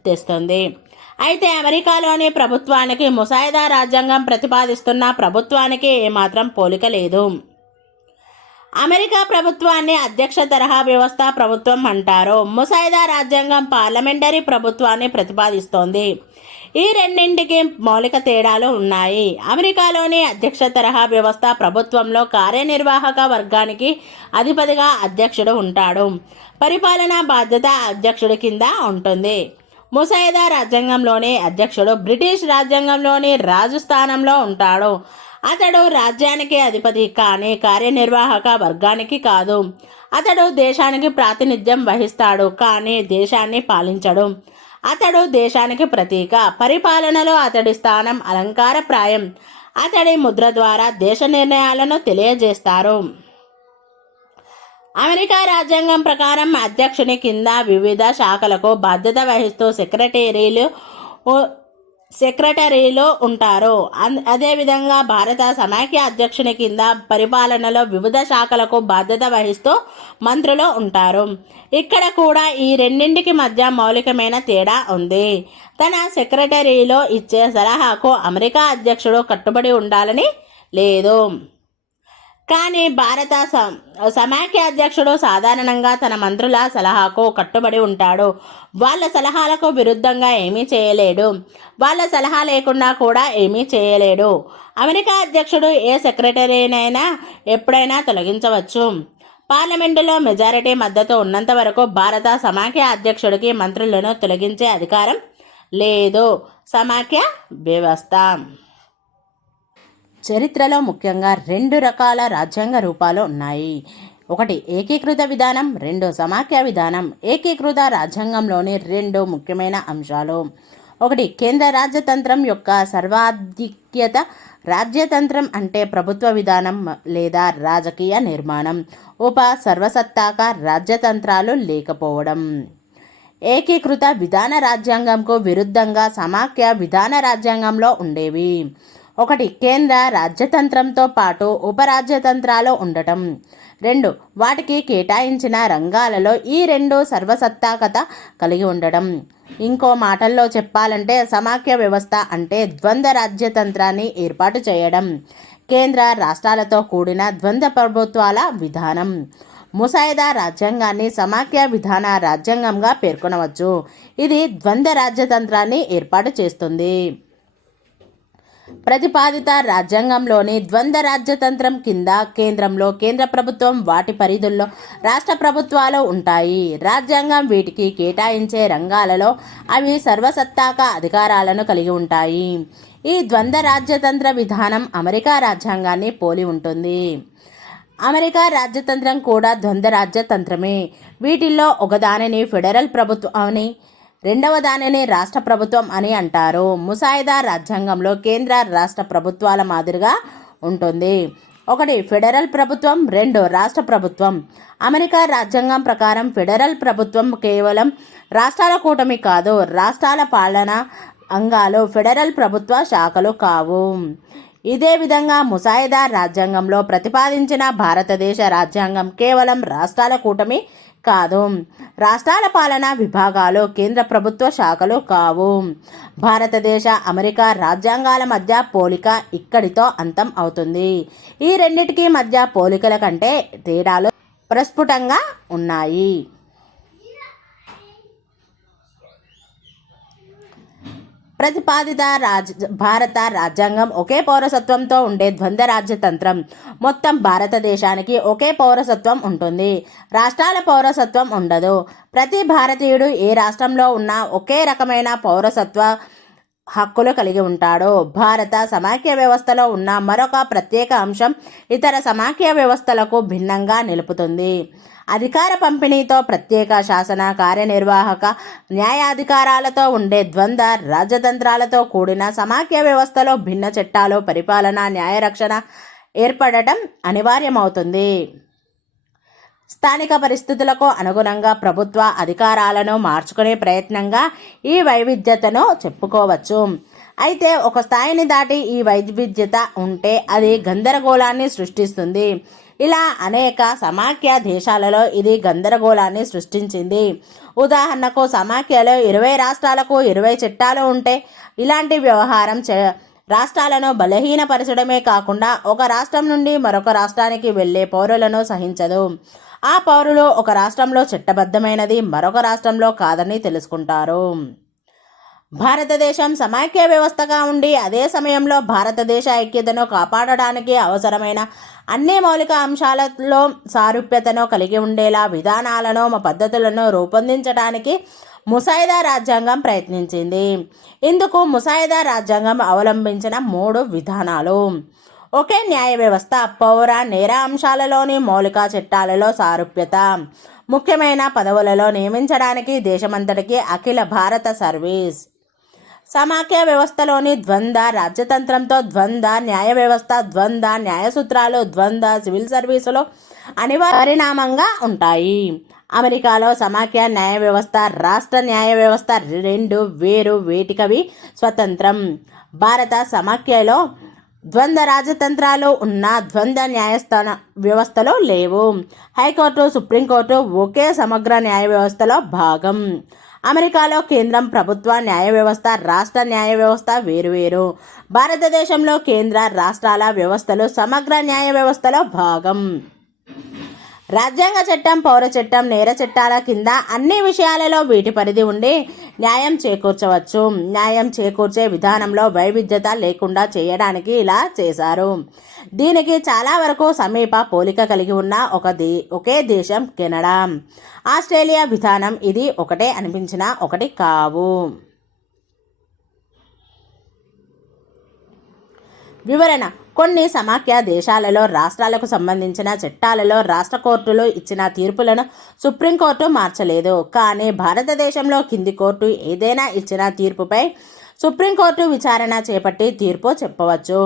తెస్తుంది. అయితే అమెరికాలోని ప్రభుత్వానికి ముసాయిదా రాజ్యాంగం ప్రతిపాదిస్తున్న ప్రభుత్వానికి ఏమాత్రం పోలిక లేదు. అమెరికా ప్రభుత్వాన్ని అధ్యక్ష తరహా వ్యవస్థ ప్రభుత్వం అంటారు. ముసాయిదా రాజ్యాంగం పార్లమెంటరీ ప్రభుత్వాన్ని ప్రతిపాదిస్తోంది. ఈ రెండింటికి మౌలిక తేడాలు ఉన్నాయి. అమెరికాలోని అధ్యక్ష తరహా వ్యవస్థ ప్రభుత్వంలో కార్యనిర్వాహక వర్గానికి అధిపతిగా అధ్యక్షుడు ఉంటాడు. పరిపాలనా బాధ్యత అధ్యక్షుడి కింద ఉంటుంది. ముసాయిదా రాజ్యాంగంలోని అధ్యక్షుడు బ్రిటిష్ రాజ్యాంగంలోని రాజు స్థానంలో ఉంటాడు. అతడు రాజ్యానికి అధిపతి కానీ కార్యనిర్వాహక వర్గానికి కాదు. అతడు దేశానికి ప్రాతినిధ్యం వహిస్తాడు కానీ దేశాన్ని పాలించడు. అతడు దేశానికి ప్రతీక. పరిపాలనలో అతడి స్థానం అలంకారప్రాయం. అతడి ముద్ర ద్వారా దేశ నిర్ణయాలను తెలియజేస్తారు. అమెరికా రాజ్యాంగం ప్రకారం అధ్యక్షుని కింద వివిధ శాఖలకు బాధ్యత వహిస్తూ సెక్రటరీలు ఉంటారు. అదేవిధంగా భారత సమాఖ్య అధ్యక్షుని కింద పరిపాలనలో వివిధ శాఖలకు బాధ్యత వహిస్తూ మంత్రులు ఉంటారు. ఇక్కడ కూడా ఈ రెండింటికి మధ్య మౌలికమైన తేడా ఉంది. తన సెక్రటరీలో ఇచ్చే సలహాకు అమెరికా అధ్యక్షుడు కట్టుబడి ఉండాలని లేదు. కానీ భారత సమాఖ్య అధ్యక్షుడు సాధారణంగా తన మంత్రుల సలహాకు కట్టుబడి ఉంటాడు. వాళ్ళ సలహాలకు విరుద్ధంగా ఏమీ చేయలేడు. వాళ్ళ సలహా లేకుండా కూడా ఏమీ చేయలేడు. అమెరికా అధ్యక్షుడు ఏ సెక్రటరీనైనా ఎప్పుడైనా తొలగించవచ్చు. పార్లమెంటులో మెజారిటీ మద్దతు ఉన్నంత వరకు భారత సమాఖ్య అధ్యక్షుడికి మంత్రులను తొలగించే అధికారం లేదు. సమాఖ్య వ్యవస్థ చరిత్రలో ముఖ్యంగా 2 రకాల రాజ్యాంగ రూపాలు ఉన్నాయి. 1 ఏకీకృత విధానం, 2 సమాఖ్య విధానం. ఏకీకృత రాజ్యాంగంలోని 2 ముఖ్యమైన అంశాలు: 1 కేంద్ర రాజ్యతంత్రం యొక్క సర్వాధిక్యత. రాజ్యతంత్రం అంటే ప్రభుత్వ విధానం లేదా రాజకీయ నిర్మాణం. సర్వసత్తాక రాజ్యతంత్రాలు లేకపోవడం. ఏకీకృత విధాన రాజ్యాంగంకు విరుద్ధంగా సమాఖ్య విధాన రాజ్యాంగంలో ఉండేవి: 1 కేంద్ర రాజ్యతంత్రంతో పాటు ఉపరాజ్యతంత్రాలు ఉండటం. 2 వాటికి కేటాయించిన రంగాలలో ఈ 2 సర్వసత్తాకత కలిగి ఉండడం. ఇంకో మాటల్లో చెప్పాలంటే సమాఖ్య వ్యవస్థ అంటే ద్వంద్వ రాజ్యతంత్రాన్ని ఏర్పాటు చేయడం, కేంద్ర రాష్ట్రాలతో కూడిన ద్వంద్వ ప్రభుత్వాల విధానం. ముసాయిదా రాజ్యాంగాన్ని సమాఖ్య విధాన రాజ్యాంగంగా పేర్కొనవచ్చు. ఇది ద్వంద్వ రాజ్యతంత్రాన్ని ఏర్పాటు చేస్తుంది. ప్రతిపాదిత రాజ్యాంగంలోని ద్వంద్వ రాజ్యతంత్రం కింద కేంద్రంలో కేంద్ర ప్రభుత్వం, వాటి పరిధుల్లో రాష్ట్ర ప్రభుత్వాలు ఉంటాయి. రాజ్యాంగం వీటికి కేటాయించే రంగాలలో అవి సర్వసత్తాక అధికారాలను కలిగి ఉంటాయి. ఈ ద్వంద్వ రాజ్యతంత్ర విధానం అమెరికా రాజ్యాంగాన్ని పోలి ఉంటుంది. అమెరికా రాజ్యతంత్రం కూడా ద్వంద్వ రాజ్యతంత్రమే. వీటిల్లో ఒకదానిని ఫెడరల్ ప్రభుత్వం అని, రెండవ దానిని రాష్ట్ర ప్రభుత్వం అని అంటారు. ముసాయిదా రాజ్యాంగంలో కేంద్ర రాష్ట్ర ప్రభుత్వాల మాదిరిగా ఉంటుంది. 1 ఫెడరల్ ప్రభుత్వం, 2 రాష్ట్ర ప్రభుత్వం. అమెరికా రాజ్యాంగం ప్రకారం ఫెడరల్ ప్రభుత్వం కేవలం రాష్ట్రాల కూటమి కాదు, రాష్ట్రాల పాలన అంగాలు ఫెడరల్ ప్రభుత్వ శాఖలు కావు. ఇదే విధంగా ముసాయిదా రాజ్యాంగంలో ప్రతిపాదించిన భారతదేశ రాజ్యాంగం కేవలం రాష్ట్రాల కూటమి కాదు, రాష్ట్రాల పాలనా విభాగాలు కేంద్ర ప్రభుత్వ శాఖలు కావు. భారతదేశ అమెరికా రాజ్యాంగాల మధ్య పోలిక ఇక్కడితో అంతం అవుతుంది. ఈ రెండిటికి మధ్య పోలికల కంటే తేడాలు ప్రస్ఫుటంగా ఉన్నాయి. ప్రతిపాదిత భారత రాజ్యాంగం ఒకే పౌరసత్వంతో ఉండే ద్వంద్వ రాజ్యతంత్రం. మొత్తం భారతదేశానికి ఒకే పౌరసత్వం ఉంటుంది, రాష్ట్రాల పౌరసత్వం ఉండదు. ప్రతి భారతీయుడు ఏ రాష్ట్రంలో ఉన్నా ఒకే రకమైన పౌరసత్వ హక్కులు కలిగి ఉంటాడు. భారత సమాఖ్య వ్యవస్థలో ఉన్న మరొక ప్రత్యేక అంశం ఇతర సమాఖ్య వ్యవస్థలకు భిన్నంగా నిలుపుతుంది. అధికార పంపిణీతో ప్రత్యేక శాసన, కార్యనిర్వాహక, న్యాయాధికారాలతో ఉండే ద్వంద్వ రాజ్యతంత్రాలతో కూడిన సమాఖ్య వ్యవస్థలో భిన్న చట్టాలు, పరిపాలన, న్యాయరక్షణ ఏర్పడటం అనివార్యమవుతుంది. స్థానిక పరిస్థితులకు అనుగుణంగా ప్రభుత్వ అధికారాలను మార్చుకునే ప్రయత్నంగా ఈ వైవిధ్యతను చెప్పుకోవచ్చు. అయితే ఒక స్థాయిని దాటి ఈ వైవిధ్యత ఉంటే అది గందరగోళాన్ని సృష్టిస్తుంది. ఇలా అనేక సమాఖ్య దేశాలలో ఇది గందరగోళాన్ని సృష్టించింది. ఉదాహరణకు సమాఖ్యలో 20 రాష్ట్రాలకు 20 చట్టాలు ఉంటే ఇలాంటి వ్యవహారం రాష్ట్రాలను బలహీనపరచడమే కాకుండా ఒక రాష్ట్రం నుండి మరొక రాష్ట్రానికి వెళ్ళే పౌరులను సహించదు. ఆ పౌరులు ఒక రాష్ట్రంలో చట్టబద్ధమైనది మరొక రాష్ట్రంలో కాదని తెలుసుకుంటారు. భారతదేశం సమాఖ్య వ్యవస్థగా ఉండి అదే సమయంలో భారతదేశ ఐక్యతను కాపాడడానికి అవసరమైన అన్ని మౌలిక అంశాలలో సారూప్యతను కలిగి ఉండేలా విధానాలను, పద్ధతులను రూపొందించడానికి ముసాయిదా రాజ్యాంగం ప్రయత్నించింది. ఇందుకు ముసాయిదా రాజ్యాంగం అవలంబించిన 3 విధానాలు: ఒకే న్యాయ వ్యవస్థ, పౌర నేర అంశాలలోని మౌలిక చట్టాలలో సారూప్యత, ముఖ్యమైన పదవులలో నియమించడానికి దేశమంతటికి అఖిల భారత సర్వీస్. సమాఖ్య వ్యవస్థలోని ద్వంద్వ రాజ్యతంత్రంతో ద్వంద్వ న్యాయ వ్యవస్థ, ద్వంద్వ న్యాయ సూత్రాలు, ద్వంద్వ సివిల్ సర్వీసులు పరిణామంగా ఉంటాయి. అమెరికాలో సమాఖ్య న్యాయ వ్యవస్థ, రాష్ట్ర న్యాయ వ్యవస్థ 2 వేరు, వేటికవి స్వతంత్రం. భారత సమాఖ్యలో ద్వంద్వ రాజతంత్రాలు ఉన్న ద్వంద్వ న్యాయస్థాన వ్యవస్థలో లేవు. హైకోర్టు, సుప్రీంకోర్టు ఒకే సమగ్ర న్యాయ వ్యవస్థలో భాగం. అమెరికాలో కేంద్రం ప్రభుత్వ న్యాయ వ్యవస్థ, రాష్ట్ర న్యాయ వ్యవస్థ వేరువేరు. భారతదేశంలో కేంద్ర, రాష్ట్రాల వ్యవస్థలు సమగ్ర న్యాయ వ్యవస్థలో భాగం. రాజ్యాంగ చట్టం, పౌర చట్టం, నేర చట్టాల కింద అన్ని విషయాలలో వీటి పరిధి ఉండి న్యాయం చేకూర్చవచ్చు. న్యాయం చేకూర్చే విధానంలో వైవిధ్యత లేకుండా చేయడానికి ఇలా చేశారు. దీనికి చాలా వరకు సమీప పోలిక కలిగి ఉన్న ఒకే దేశం కెనడా. ఆస్ట్రేలియా విధానం ఇది ఒకటే అనిపించినా ఒకటి కావు. వివరణ: కొన్ని సమాఖ్య దేశాలలో రాష్ట్రాలకు సంబంధించిన చట్టాలలో రాష్ట్ర కోర్టులు ఇచ్చిన తీర్పులను సుప్రీంకోర్టు మార్చలేదు. కానీ భారతదేశంలో కింది కోర్టు ఏదైనా ఇచ్చిన తీర్పుపై సుప్రీంకోర్టు విచారణ చేపట్టి తీర్పు చెప్పవచ్చు.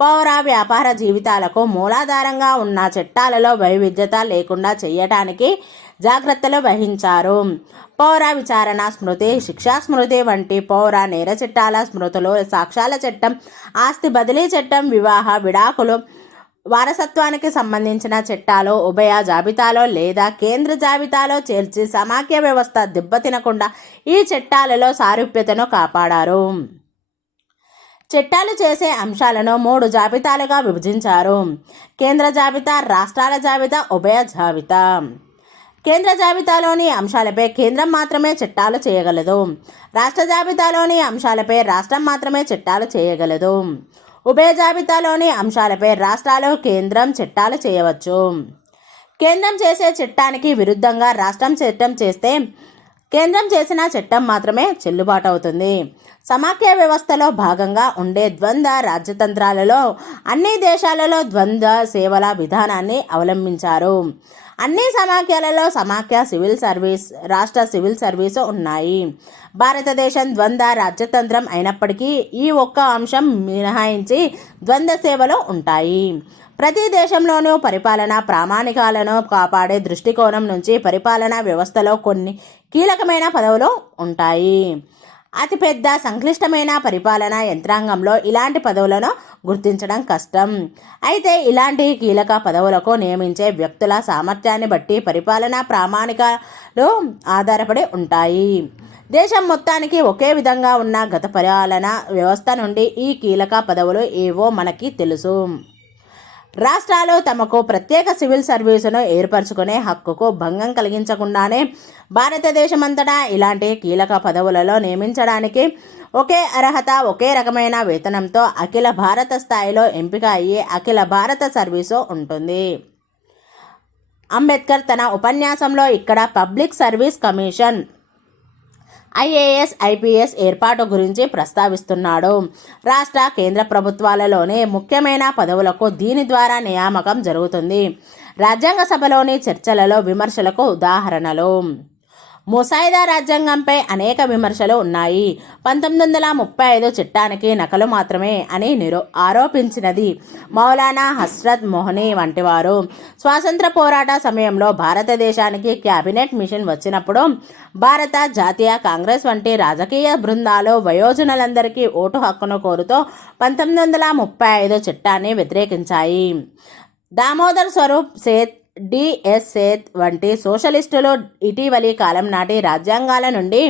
పౌర వ్యాపార జీవితాలకు మూలాధారంగా ఉన్న చట్టాలలో వైవిధ్యత లేకుండా చేయటానికి జాగ్రత్తలు వహించారు. పౌర విచారణ స్మృతి, శిక్షా స్మృతి వంటి పౌర నేర చట్టాల స్మృతులు, సాక్ష్యాల చట్టం, ఆస్తి బదిలీ చట్టం, వివాహ విడాకులు, వారసత్వానికి సంబంధించిన చట్టాలు ఉభయ జాబితాలో లేదా కేంద్ర జాబితాలో చేర్చి సమాఖ్య వ్యవస్థ దెబ్బతినకుండా ఈ చట్టాలలో సారూప్యతను కాపాడారు. చట్టాలు చేసే అంశాలను 3 జాబితాలుగా విభజించారు: కేంద్ర జాబితా, రాష్ట్రాల జాబితా, ఉభయ జాబితా. కేంద్ర జాబితాలోని అంశాలపై కేంద్రం మాత్రమే చట్టాలు చేయగలదు. రాష్ట్ర జాబితాలోని అంశాలపై రాష్ట్రం మాత్రమే చట్టాలు చేయగలదు. ఉభయ జాబితాలోని అంశాలపై రాష్ట్రాలు, కేంద్రం చట్టాలు చేయవచ్చు. కేంద్రం చేసే చట్టానికి విరుద్ధంగా రాష్ట్రం చట్టం చేస్తే కేంద్రం చేసిన చట్టం మాత్రమే చెల్లుబాటు అవుతుంది. సమాఖ్య వ్యవస్థలో భాగంగా ఉండే ద్వంద్వ రాజ్యతంత్రాలలో అన్ని దేశాలలో ద్వంద్వ సేవల విధానాన్ని అవలంబించారు. అన్ని సమాఖ్యలలో సమాఖ్య సివిల్ సర్వీస్, రాష్ట్ర సివిల్ సర్వీసు ఉన్నాయి. భారతదేశం ద్వంద్వ రాజ్యతంత్రం అయినప్పటికీ ఈ ఒక్క అంశం మినహాయించి ద్వంద్వ సేవలు ఉంటాయి. ప్రతి దేశంలోనూ పరిపాలనా ప్రామాణికాలను కాపాడే దృష్టికోణం నుంచి పరిపాలనా వ్యవస్థలో కొన్ని కీలకమైన పదవులు ఉంటాయి. అతిపెద్ద సంక్లిష్టమైన పరిపాలనా యంత్రాంగంలో ఇలాంటి పదవులను గుర్తించడం కష్టం. అయితే ఇలాంటి కీలక పదవులకు నియమించే వ్యక్తుల సామర్థ్యాన్ని బట్టి పరిపాలనా ప్రామాణికాలు ఆధారపడి ఉంటాయి. దేశం మొత్తానికి ఒకే విధంగా ఉన్న గత పరిపాలనా వ్యవస్థ నుండి ఈ కీలక పదవులు ఏవో మనకి తెలుసు. రాష్ట్రాలు తమకు ప్రత్యేక సివిల్ సర్వీసును ఏర్పరచుకునే హక్కుకు భంగం కలిగించకుండానే భారతదేశమంతటా ఇలాంటి కీలక పదవులలో నియమించడానికి ఒకే అర్హత, ఒకే రకమైన వేతనంతో అఖిల భారత స్థాయిలో ఎంపిక అయ్యే అఖిల భారత సర్వీసు ఉంటుంది. అంబేద్కర్ తన ఉపన్యాసంలో ఇక్కడ public service commission IAS, IPS ఏర్పాటు గురించి ప్రస్తావిస్తున్నాడు. రాష్ట్ర, కేంద్ర ప్రభుత్వాలలోని ముఖ్యమైన పదవులకు దీని ద్వారా నియామకం జరుగుతుంది. రాజ్యాంగ సభలోని చర్చలలో విమర్శలకు ఉదాహరణలు. ముసాయిదా రాజ్యాంగంపై అనేక విమర్శలు ఉన్నాయి. 1935 చట్టానికి నకలు మాత్రమే అని ఆరోపించినది మౌలానా హస్రత్ మొహనీ వంటివారు. స్వాతంత్ర పోరాట సమయంలో భారతదేశానికి క్యాబినెట్ మిషన్ వచ్చినప్పుడు భారత జాతీయ కాంగ్రెస్ వంటి రాజకీయ బృందాలు వయోజనులందరికీ ఓటు హక్కును కోరుతూ 1935 చట్టాన్ని వ్యతిరేకించాయి. దామోదర్ స్వరూప్ సేత్, D.S. సేత్ వంటి సోషలిస్టులు ఇటీవలి కాలం నాటి రాజ్యాంగాల నుండి,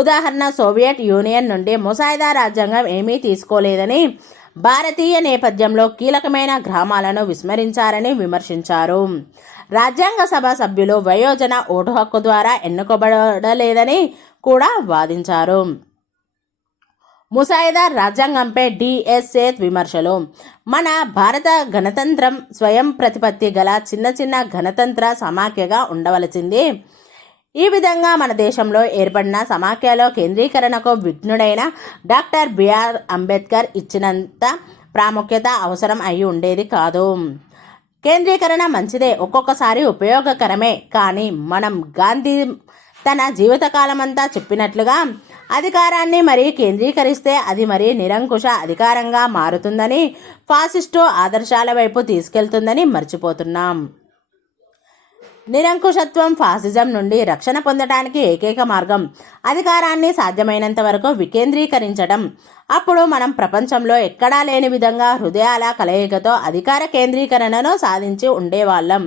ఉదాహరణ సోవియట్ యూనియన్ నుండి ముసాయిదా రాజ్యాంగం ఏమీ తీసుకోలేదని, భారతీయ నేపథ్యంలో కీలకమైన గ్రామాలను విస్మరించారని విమర్శించారు. రాజ్యాంగ సభ సభ్యులు వయోజన ఓటు హక్కు ద్వారా ఎన్నుకోబడలేదని కూడా వాదించారు. ముసాయిదా రాజ్యాంగంపై D.S. సేత్ విమర్శలు. మన భారత గణతంత్రం స్వయం ప్రతిపత్తి గల చిన్న చిన్న గణతంత్ర సమాఖ్యగా ఉండవలసింది. ఈ విధంగా మన దేశంలో ఏర్పడిన సమాఖ్యలో కేంద్రీకరణకు విఘ్నుడైన డాక్టర్ బిఆర్ అంబేద్కర్ ఇచ్చినంత ప్రాముఖ్యత అవసరం అయి ఉండేది కాదు. కేంద్రీకరణ మంచిదే, ఒక్కొక్కసారి ఉపయోగకరమే. కానీ మనం గాంధీ తన జీవితకాలమంతా చెప్పినట్లుగా అధికారాన్ని మరీ కేంద్రీకరిస్తే అది మరీ నిరంకుశ అధికారంగా మారుతుందని, ఫాసిస్టు ఆదర్శాల వైపు తీసుకెళ్తుందని మర్చిపోతున్నాం. నిరంకుశత్వం, ఫాసిజం నుండి రక్షణ పొందడానికి ఏకైక మార్గం అధికారాన్ని సాధ్యమైనంత వరకు వికేంద్రీకరించడం. అప్పుడు మనం ప్రపంచంలో ఎక్కడా లేని విధంగా హృదయాల కలయికతో అధికార కేంద్రీకరణను సాధించి ఉండేవాళ్ళం.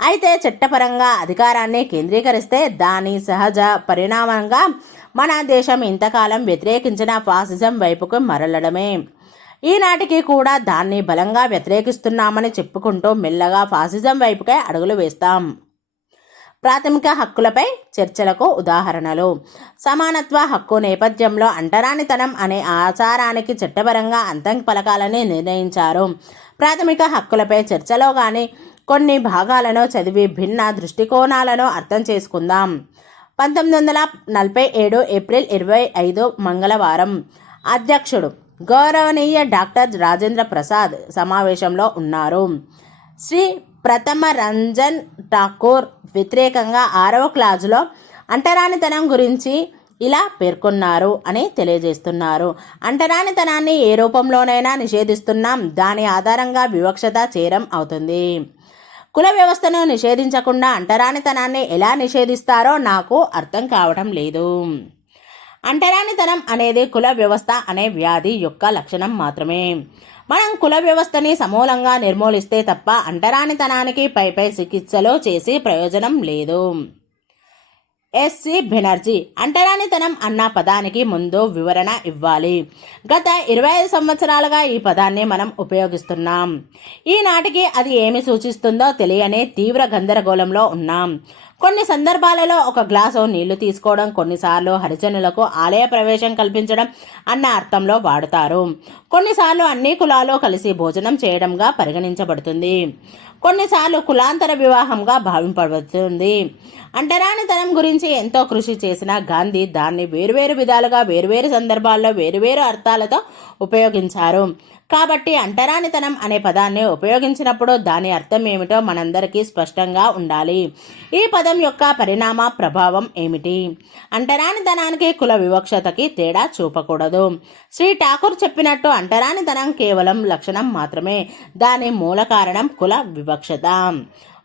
అయితే చట్టపరంగా అధికారాన్ని కేంద్రీకరిస్తే దాని సహజ పరిణామంగా మన దేశం ఇంతకాలం వ్యతిరేకించిన ఫాసిజం వైపుకు మరలడమే. ఈనాటికి కూడా దాన్ని బలంగా వ్యతిరేకిస్తున్నామని చెప్పుకుంటూ మెల్లగా ఫాసిజం వైపుకే అడుగులు వేస్తాం. ప్రాథమిక హక్కులపై చర్చలకు ఉదాహరణలు. సమానత్వ హక్కు నేపథ్యంలో అంటరానితనం అనే ఆచారానికి చట్టపరంగా అంతం పలకాలని నిర్ణయించారు. ప్రాథమిక హక్కులపై చర్చలో కానీ కొన్ని భాగాలను చదివి భిన్న దృష్టికోణాలను అర్థం చేసుకుందాం. 1947 ఏప్రిల్ 25 మంగళవారం. అధ్యక్షుడు గౌరవనీయ డాక్టర్ రాజేంద్ర ప్రసాద్ సమావేశంలో ఉన్నారు. శ్రీ ప్రథమ రంజన్ ఠాకూర్ వ్యతిరేకంగా 6వ క్లాజులో అంటరానితనం గురించి ఇలా పేర్కొన్నారు అని తెలియజేస్తున్నారు. అంటరానితనాన్ని ఏ రూపంలోనైనా నిషేధిస్తున్నాం, దాని ఆధారంగా వివక్షత చేరం అవుతుంది. కుల వ్యవస్థను నిషేధించకుండా అంటరానితనాన్ని ఎలా నిషేధిస్తారో నాకు అర్థం కావటం లేదు. అంటరానితనం అనేది కుల వ్యవస్థ అనే వ్యాధి యొక్క లక్షణం మాత్రమే. మనం కుల వ్యవస్థని సమూలంగా నిర్మూలిస్తే తప్ప అంటరానితనానికి పై చికిత్సలు చేసి ప్రయోజనం లేదు. S.C. బెనర్జీ. అంటరానితనం అన్న పదానికి ముందు వివరణ ఇవ్వాలి. గత 25 సంవత్సరాలుగా ఈ పదాన్ని మనం ఉపయోగిస్తున్నాం. ఈనాటికి అది ఏమి సూచిస్తుందో తెలియని తీవ్ర గందరగోళంలో ఉన్నాం. కొన్ని సందర్భాలలో ఒక గ్లాసు నీళ్లు తీసుకోవడం, కొన్నిసార్లు హరిజనులకు ఆలయ ప్రవేశం కల్పించడం అన్న అర్థంలో వాడుతారు. కొన్నిసార్లు అన్ని కులాలు కలిసి భోజనం చేయడంగా పరిగణించబడుతుంది. కొన్నిసార్లు కులాంతర వివాహంగా భావింపబడుతుంది. అంటరానితనం గురించి ఎంతో కృషి చేసిన గాంధీ దాన్ని వేరువేరు విధాలుగా వేరువేరు సందర్భాల్లో వేరువేరు అర్థాలతో ఉపయోగించారు. కాబట్టి అంటరానితనం అనే పదాన్ని ఉపయోగించినప్పుడు దాని అర్థం ఏమిటో మనందరికీ స్పష్టంగా ఉండాలి. ఈ పదం యొక్క పరిణామ ప్రభావం ఏమిటి? అంటరానితనానికి కుల వివక్షతకి తేడా చూపకూడదు. శ్రీ ఠాకూర్ చెప్పినట్టు అంటరానితనం కేవలం లక్షణం మాత్రమే, దాని మూల కారణం కుల వివక్షత.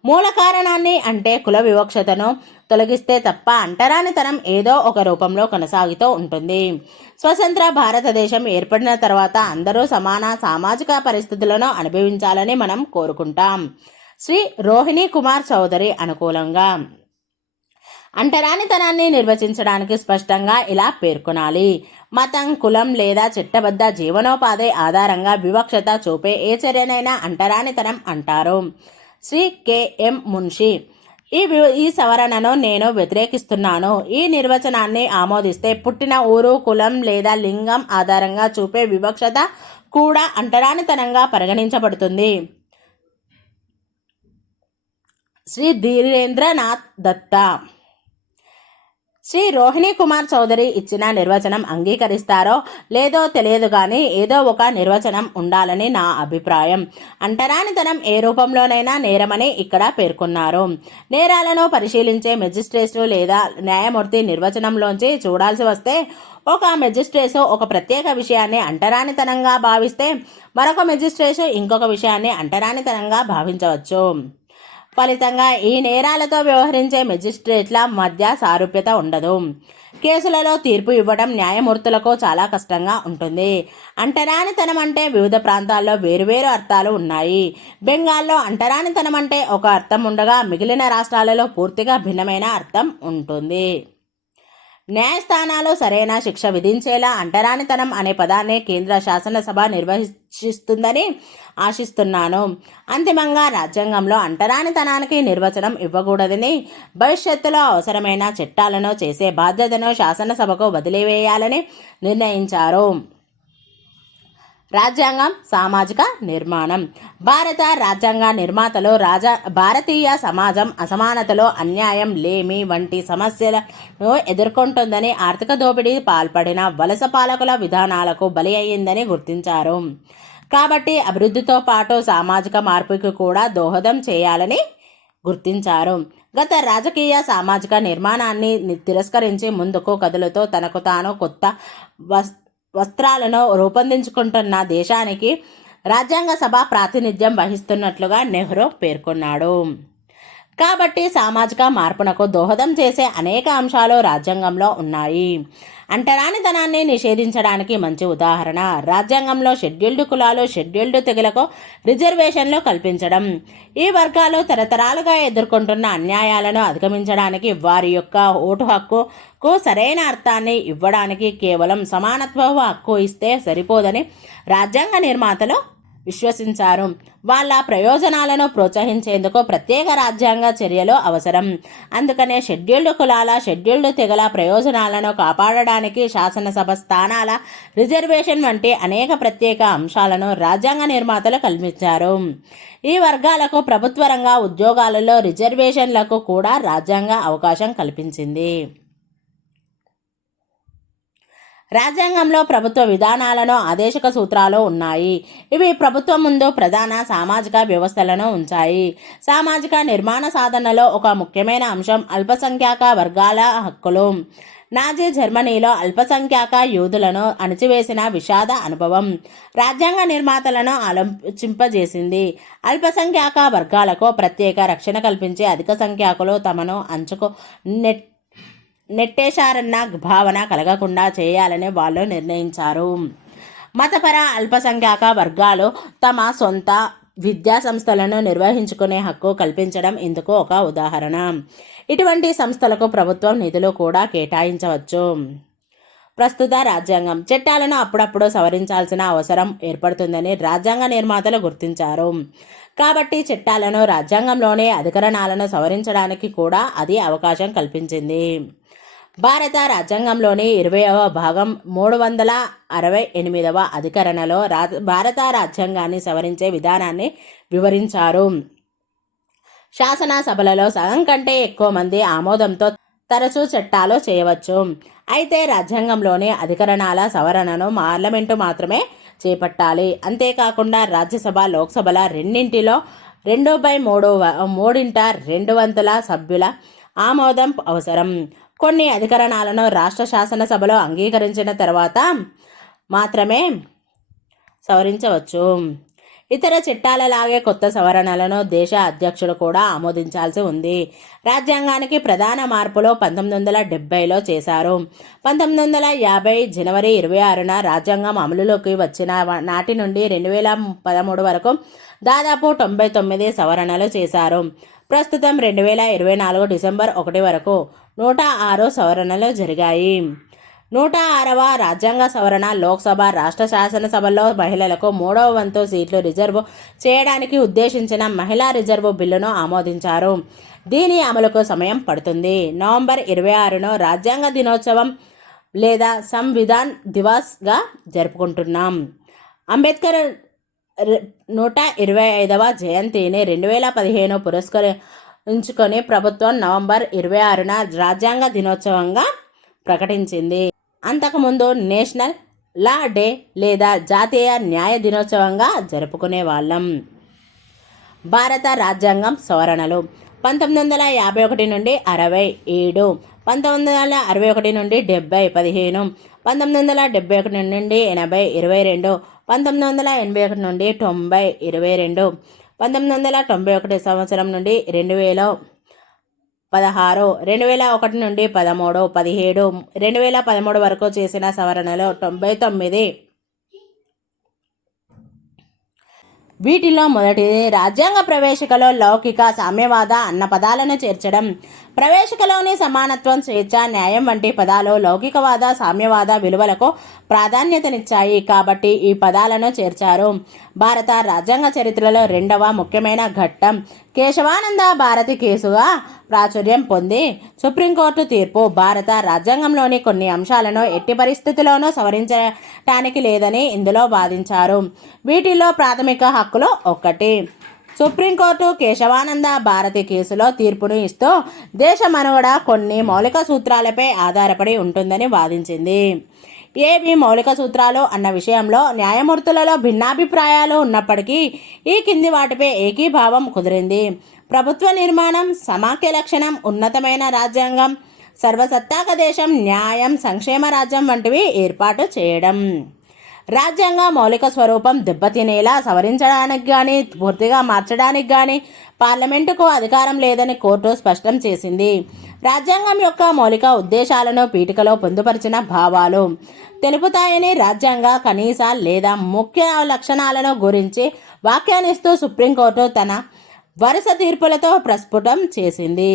మూల కారణాన్ని అంటే కుల వివక్షతను తొలగిస్తే తప్ప అంటరానితనం ఏదో ఒక రూపంలో కొనసాగుతూ ఉంటుంది. స్వతంత్ర భారతదేశం ఏర్పడిన తర్వాత అందరూ సమాన సామాజిక పరిస్థితులను అనుభవించాలని మనం కోరుకుంటాం. శ్రీ రోహిణి కుమార్ చౌదరి అనుకూలంగా అంటరానితనాన్ని నిర్వచించడానికి స్పష్టంగా ఇలా పేర్కొనాలి. మతం, కులం లేదా చట్టబద్ధ జీవనోపాధి ఆధారంగా వివక్షత చూపే ఏ చర్యనైనా అంటరానితనం అంటారు. శ్రీ కెఎం మున్షి ఈ సవరణను నేను వ్యతిరేకిస్తున్నాను. ఈ నిర్వచనాన్ని ఆమోదిస్తే పుట్టిన ఊరు, కులం లేదా లింగం ఆధారంగా చూపే వివక్షత కూడా అంటరానితనంగా పరిగణించబడుతుంది. శ్రీ ధీరేంద్రనాథ్ దత్తా శ్రీ రోహిణి కుమార్ చౌదరి ఇచ్చిన నిర్వచనం అంగీకరిస్తారో లేదో తెలియదు కానీ ఏదో ఒక నిర్వచనం ఉండాలని నా అభిప్రాయం. అంటరానితనం ఏ రూపంలోనైనా నేరమని ఇక్కడ పేర్కొన్నారు. నేరాలను పరిశీలించే మెజిస్ట్రేటు లేదా న్యాయమూర్తి నిర్వచనంలోంచి చూడాల్సి వస్తే ఒక మెజిస్ట్రేటు ఒక ప్రత్యేక విషయాన్ని అంటరానితనంగా భావిస్తే మరొక మెజిస్ట్రేటు ఇంకొక విషయాన్ని అంటరానితనంగా భావించవచ్చు. ఫలితంగా ఈ నేరాలతో వ్యవహరించే మెజిస్ట్రేట్ల మధ్య సారూప్యత ఉండదు. కేసులలో తీర్పు ఇవ్వడం న్యాయమూర్తులకు చాలా కష్టంగా ఉంటుంది. అంటరానితనం అంటే వివిధ ప్రాంతాల్లో వేరువేరు అర్థాలు ఉన్నాయి. బెంగాల్లో అంటరానితనం అంటే ఒక అర్థం ఉండగా మిగిలిన రాష్ట్రాలలో పూర్తిగా భిన్నమైన అర్థం ఉంటుంది. న్యాయస్థానాలు సరైన శిక్ష విధించేలా అంటరానితనం అనే పదాన్ని కేంద్ర శాసనసభ నిర్వహిస్తుందని ఆశిస్తున్నాను. అంతిమంగా రాజ్యాంగంలో అంటరానితనానికి నిర్వచనం ఇవ్వకూడదని, భవిష్యత్తులో అవసరమైన చట్టాలను చేసే బాధ్యతను శాసనసభకు వదిలివేయాలని నిర్ణయించారు. రాజ్యాంగం, సామాజిక నిర్మాణం. భారత రాజ్యాంగ నిర్మాతలు భారతీయ సమాజం అసమానతలో, అన్యాయం, లేమి వంటి సమస్యలను ఎదుర్కొంటుందని, ఆర్థిక దోపిడీ పాల్పడిన వలస పాలకుల విధానాలకు బలి అయ్యిందని గుర్తించారు. కాబట్టి అభివృద్ధితో పాటు సామాజిక మార్పుకి కూడా దోహదం చేయాలని గుర్తించారు. గత రాజకీయ సామాజిక నిర్మాణాన్ని తిరస్కరించి ముందుకు కదులుతూ తనకు తాను కొత్త వస్త్రాలను రూపొందించుకుంటున్న దేశానికి రాజ్యాంగ సభ ప్రాతినిధ్యం వహిస్తున్నట్లుగా నెహ్రూ పేర్కొన్నాడు. కాబట్టి సామాజిక మార్పునకు దోహదం చేసే అనేక అంశాలు రాజ్యాంగంలో ఉన్నాయి. అంటరానితనాన్ని నిషేధించడానికి మంచి ఉదాహరణ రాజ్యాంగంలో షెడ్యూల్డ్ కులాలు, షెడ్యూల్డ్ తెగలకు రిజర్వేషన్లు కల్పించడం. ఈ వర్గాలు తరతరాలుగా ఎదుర్కొంటున్న అన్యాయాలను అధిగమించడానికి, వారి యొక్క ఓటు హక్కుకు సరైన అర్థాన్ని ఇవ్వడానికి కేవలం సమానత్వ హక్కు ఇస్తే సరిపోదని రాజ్యాంగ నిర్మాతలు విశ్వసించారు. వాళ్ళ ప్రయోజనాలను ప్రోత్సహించేందుకు ప్రత్యేక రాజ్యాంగ చర్యలు అవసరం. అందుకనే షెడ్యూల్డ్ కులాల, షెడ్యూల్డ్ తెగల ప్రయోజనాలను కాపాడడానికి శాసనసభ స్థానాల రిజర్వేషన్ వంటి అనేక ప్రత్యేక అంశాలను రాజ్యాంగ నిర్మాతలు కల్పించారు. ఈ వర్గాలకు ప్రభుత్వ రంగ ఉద్యోగాలలో రిజర్వేషన్లకు కూడా రాజ్యాంగ అవకాశం కల్పించింది. రాజ్యాంగంలో ప్రభుత్వ విధానాలను, ఆదేశక సూత్రాలు ఉన్నాయి. ఇవి ప్రభుత్వం ముందు ప్రధాన సామాజిక వ్యవస్థలను ఉంచాయి. సామాజిక నిర్మాణ సాధనలో ఒక ముఖ్యమైన అంశం అల్పసంఖ్యాక వర్గాల హక్కులు. నాజీ జర్మనీలో అల్పసంఖ్యాక యూదులను అణిచివేసిన విషాద అనుభవం రాజ్యాంగ నిర్మాతలను ఆలోచింపజేసింది. అల్పసంఖ్యాక వర్గాలకు ప్రత్యేక రక్షణ కల్పించి అధిక సంఖ్యాకులు తమను అంచుకు నెట్టేశారన్న భావన కలగకుండా చేయాలని వాళ్ళు నిర్ణయించారు. మతపర అల్పసంఖ్యాక వర్గాలు తమ సొంత విద్యా సంస్థలను నిర్వహించుకునే హక్కు కల్పించడం ఇందుకు ఒక ఉదాహరణ. ఇటువంటి సంస్థలకు ప్రభుత్వం నిధులు కూడా కేటాయించవచ్చు. ప్రస్తుత రాజ్యాంగం చట్టాలను అప్పుడప్పుడు సవరించాల్సిన అవసరం ఏర్పడుతుందని రాజ్యాంగ నిర్మాతలు గుర్తించారు. కాబట్టి చట్టాలను, రాజ్యాంగంలోని అధికరణాలను సవరించడానికి కూడా అది అవకాశం కల్పించింది. భారత రాజ్యాంగంలోని 20వ భాగం 368వ అధికరణలో భారత రాజ్యాంగాన్ని సవరించే విధానాన్ని వివరించారు. శాసనసభలలో సగం కంటే ఎక్కువ మంది ఆమోదంతో తరచూ చట్టాలు చేయవచ్చు. అయితే రాజ్యాంగంలోని అధికరణాల సవరణను పార్లమెంటు మాత్రమే చేపట్టాలి. అంతేకాకుండా రాజ్యసభ, లోక్సభల రెండింటిలో 2/3 సభ్యుల ఆమోదం అవసరం. కొన్ని అధికరణాలను రాష్ట్ర శాసనసభలో అంగీకరించిన తర్వాత మాత్రమే సవరించవచ్చు. ఇతర చట్టాలలాగే కొత్త సవరణలను దేశ అధ్యక్షుడు కూడా ఆమోదించాల్సి ఉంది. రాజ్యాంగానికి ప్రధాన మార్పులు 1970లో చేశారు. 1950 జనవరి 26న రాజ్యాంగం అమలులోకి వచ్చిన నాటి నుండి 2013 వరకు దాదాపు 99 సవరణలు చేశారు. ప్రస్తుతం 2024 డిసెంబర్ 1 వరకు 106 సవరణలు జరిగాయి. 106వ రాజ్యాంగ సవరణ లోక్సభ, రాష్ట్ర శాసనసభల్లో మహిళలకు 3వ వంతు సీట్లు రిజర్వ్ చేయడానికి ఉద్దేశించిన మహిళా రిజర్వ్ బిల్లును ఆమోదించారు. దీని అమలుకు సమయం పడుతుంది. నవంబర్ 26ను రాజ్యాంగ దినోత్సవం లేదా సంవిధాన్ దివాస్గా జరుపుకుంటున్నాం. అంబేద్కర్ 125వ జయంతిని 2015 పురస్కరించుకొని ప్రభుత్వం నవంబర్ 26న రాజ్యాంగ దినోత్సవంగా ప్రకటించింది. అంతకుముందు నేషనల్ లా డే లేదా జాతీయ న్యాయ దినోత్సవంగా జరుపుకునే వాళ్ళం. భారత రాజ్యాంగం సవరణలు 1951 నుండి 67, 1961 నుండి 70 15, 1971 నుండి 80 22, 1981 నుండి 90 22, 1991 సంవత్సరం నుండి 2000 16, 2001 నుండి 13, 17, 2013 వరకు చేసిన సవరణలు 99. వీటిలో మొదటిది రాజ్యాంగ ప్రవేశికలో లౌకిక, సామ్యవాద అన్న పదాలను చేర్చడం. ప్రవేశికలోని సమానత్వం, స్వేచ్ఛ, న్యాయం వంటి పదాలు లౌకికవాద, సామ్యవాద విలువలకు ప్రాధాన్యతనిచ్చాయి కాబట్టి ఈ పదాలను చేర్చారు. భారత రాజ్యాంగ చరిత్రలో రెండవ ముఖ్యమైన ఘట్టం కేశవానంద భారతి కేసుగా ప్రాచుర్యం పొంది సుప్రీంకోర్టు తీర్పు. భారత రాజ్యాంగంలోని కొన్ని అంశాలను ఎట్టి పరిస్థితుల్లోనూ సవరించడానికి లేదని ఇందులో వాదించారు. వీటిలో ప్రాథమిక హక్కులు ఒకటి. సుప్రీంకోర్టు కేశవానంద భారతి కేసులో తీర్పును ఇస్తూ దేశ మనుగడ కొన్ని మౌలిక సూత్రాలపై ఆధారపడి ఉంటుందని వాదించింది. ఏవి మౌలిక సూత్రాలు అన్న విషయంలో న్యాయమూర్తులలో భిన్నాభిప్రాయాలు ఉన్నప్పటికీ ఈ కింది వాటిపై ఏకీభావం కుదిరింది. ప్రభుత్వ నిర్మాణం, సమాఖ్య లక్షణం, ఉన్నతమైన రాజ్యాంగం, సర్వసత్తాక దేశం, న్యాయం, సంక్షేమ రాజ్యం వంటివి ఏర్పాటు చేయడం. రాజ్యాంగ మౌలిక స్వరూపం దెబ్బతినేలా సవరించడానికి కానీ పూర్తిగా మార్చడానికి కానీ పార్లమెంటుకు అధికారం లేదని కోర్టు స్పష్టం చేసింది. రాజ్యాంగం యొక్క మౌలిక ఉద్దేశాలను పీఠికలో పొందుపరిచిన భావాలు తెలుపుతాయని రాజ్యాంగ కనీస లేదా ముఖ్య లక్షణాలను గురించి వ్యాఖ్యానిస్తూ సుప్రీంకోర్టు తన వరుస తీర్పులతో ప్రస్ఫుటం చేసింది.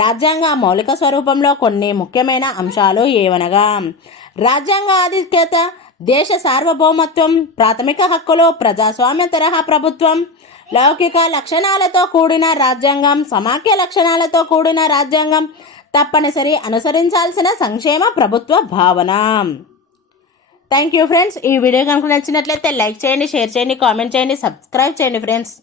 రాజ్యాంగ మౌలిక స్వరూపంలో కొన్ని ముఖ్యమైన అంశాలు ఏవనగా రాజ్యాంగ ఆధిక్యత, దేశ సార్వభౌమత్వం, ప్రాథమిక హక్కులు, ప్రజాస్వామ్య తరహా ప్రభుత్వం, లౌకిక లక్షణాలతో కూడిన రాజ్యాంగం, సమాఖ్య లక్షణాలతో కూడిన రాజ్యాంగం, తప్పనిసరి అనుసరించాల్సిన సంక్షేమ ప్రభుత్వ భావన. Thank you friends. ఈ వీడియో కనుక నచ్చినట్లయితే లైక్ చేయండి, షేర్ చేయండి, కామెంట్ చేయండి, సబ్స్క్రైబ్ చేయండి ఫ్రెండ్స్.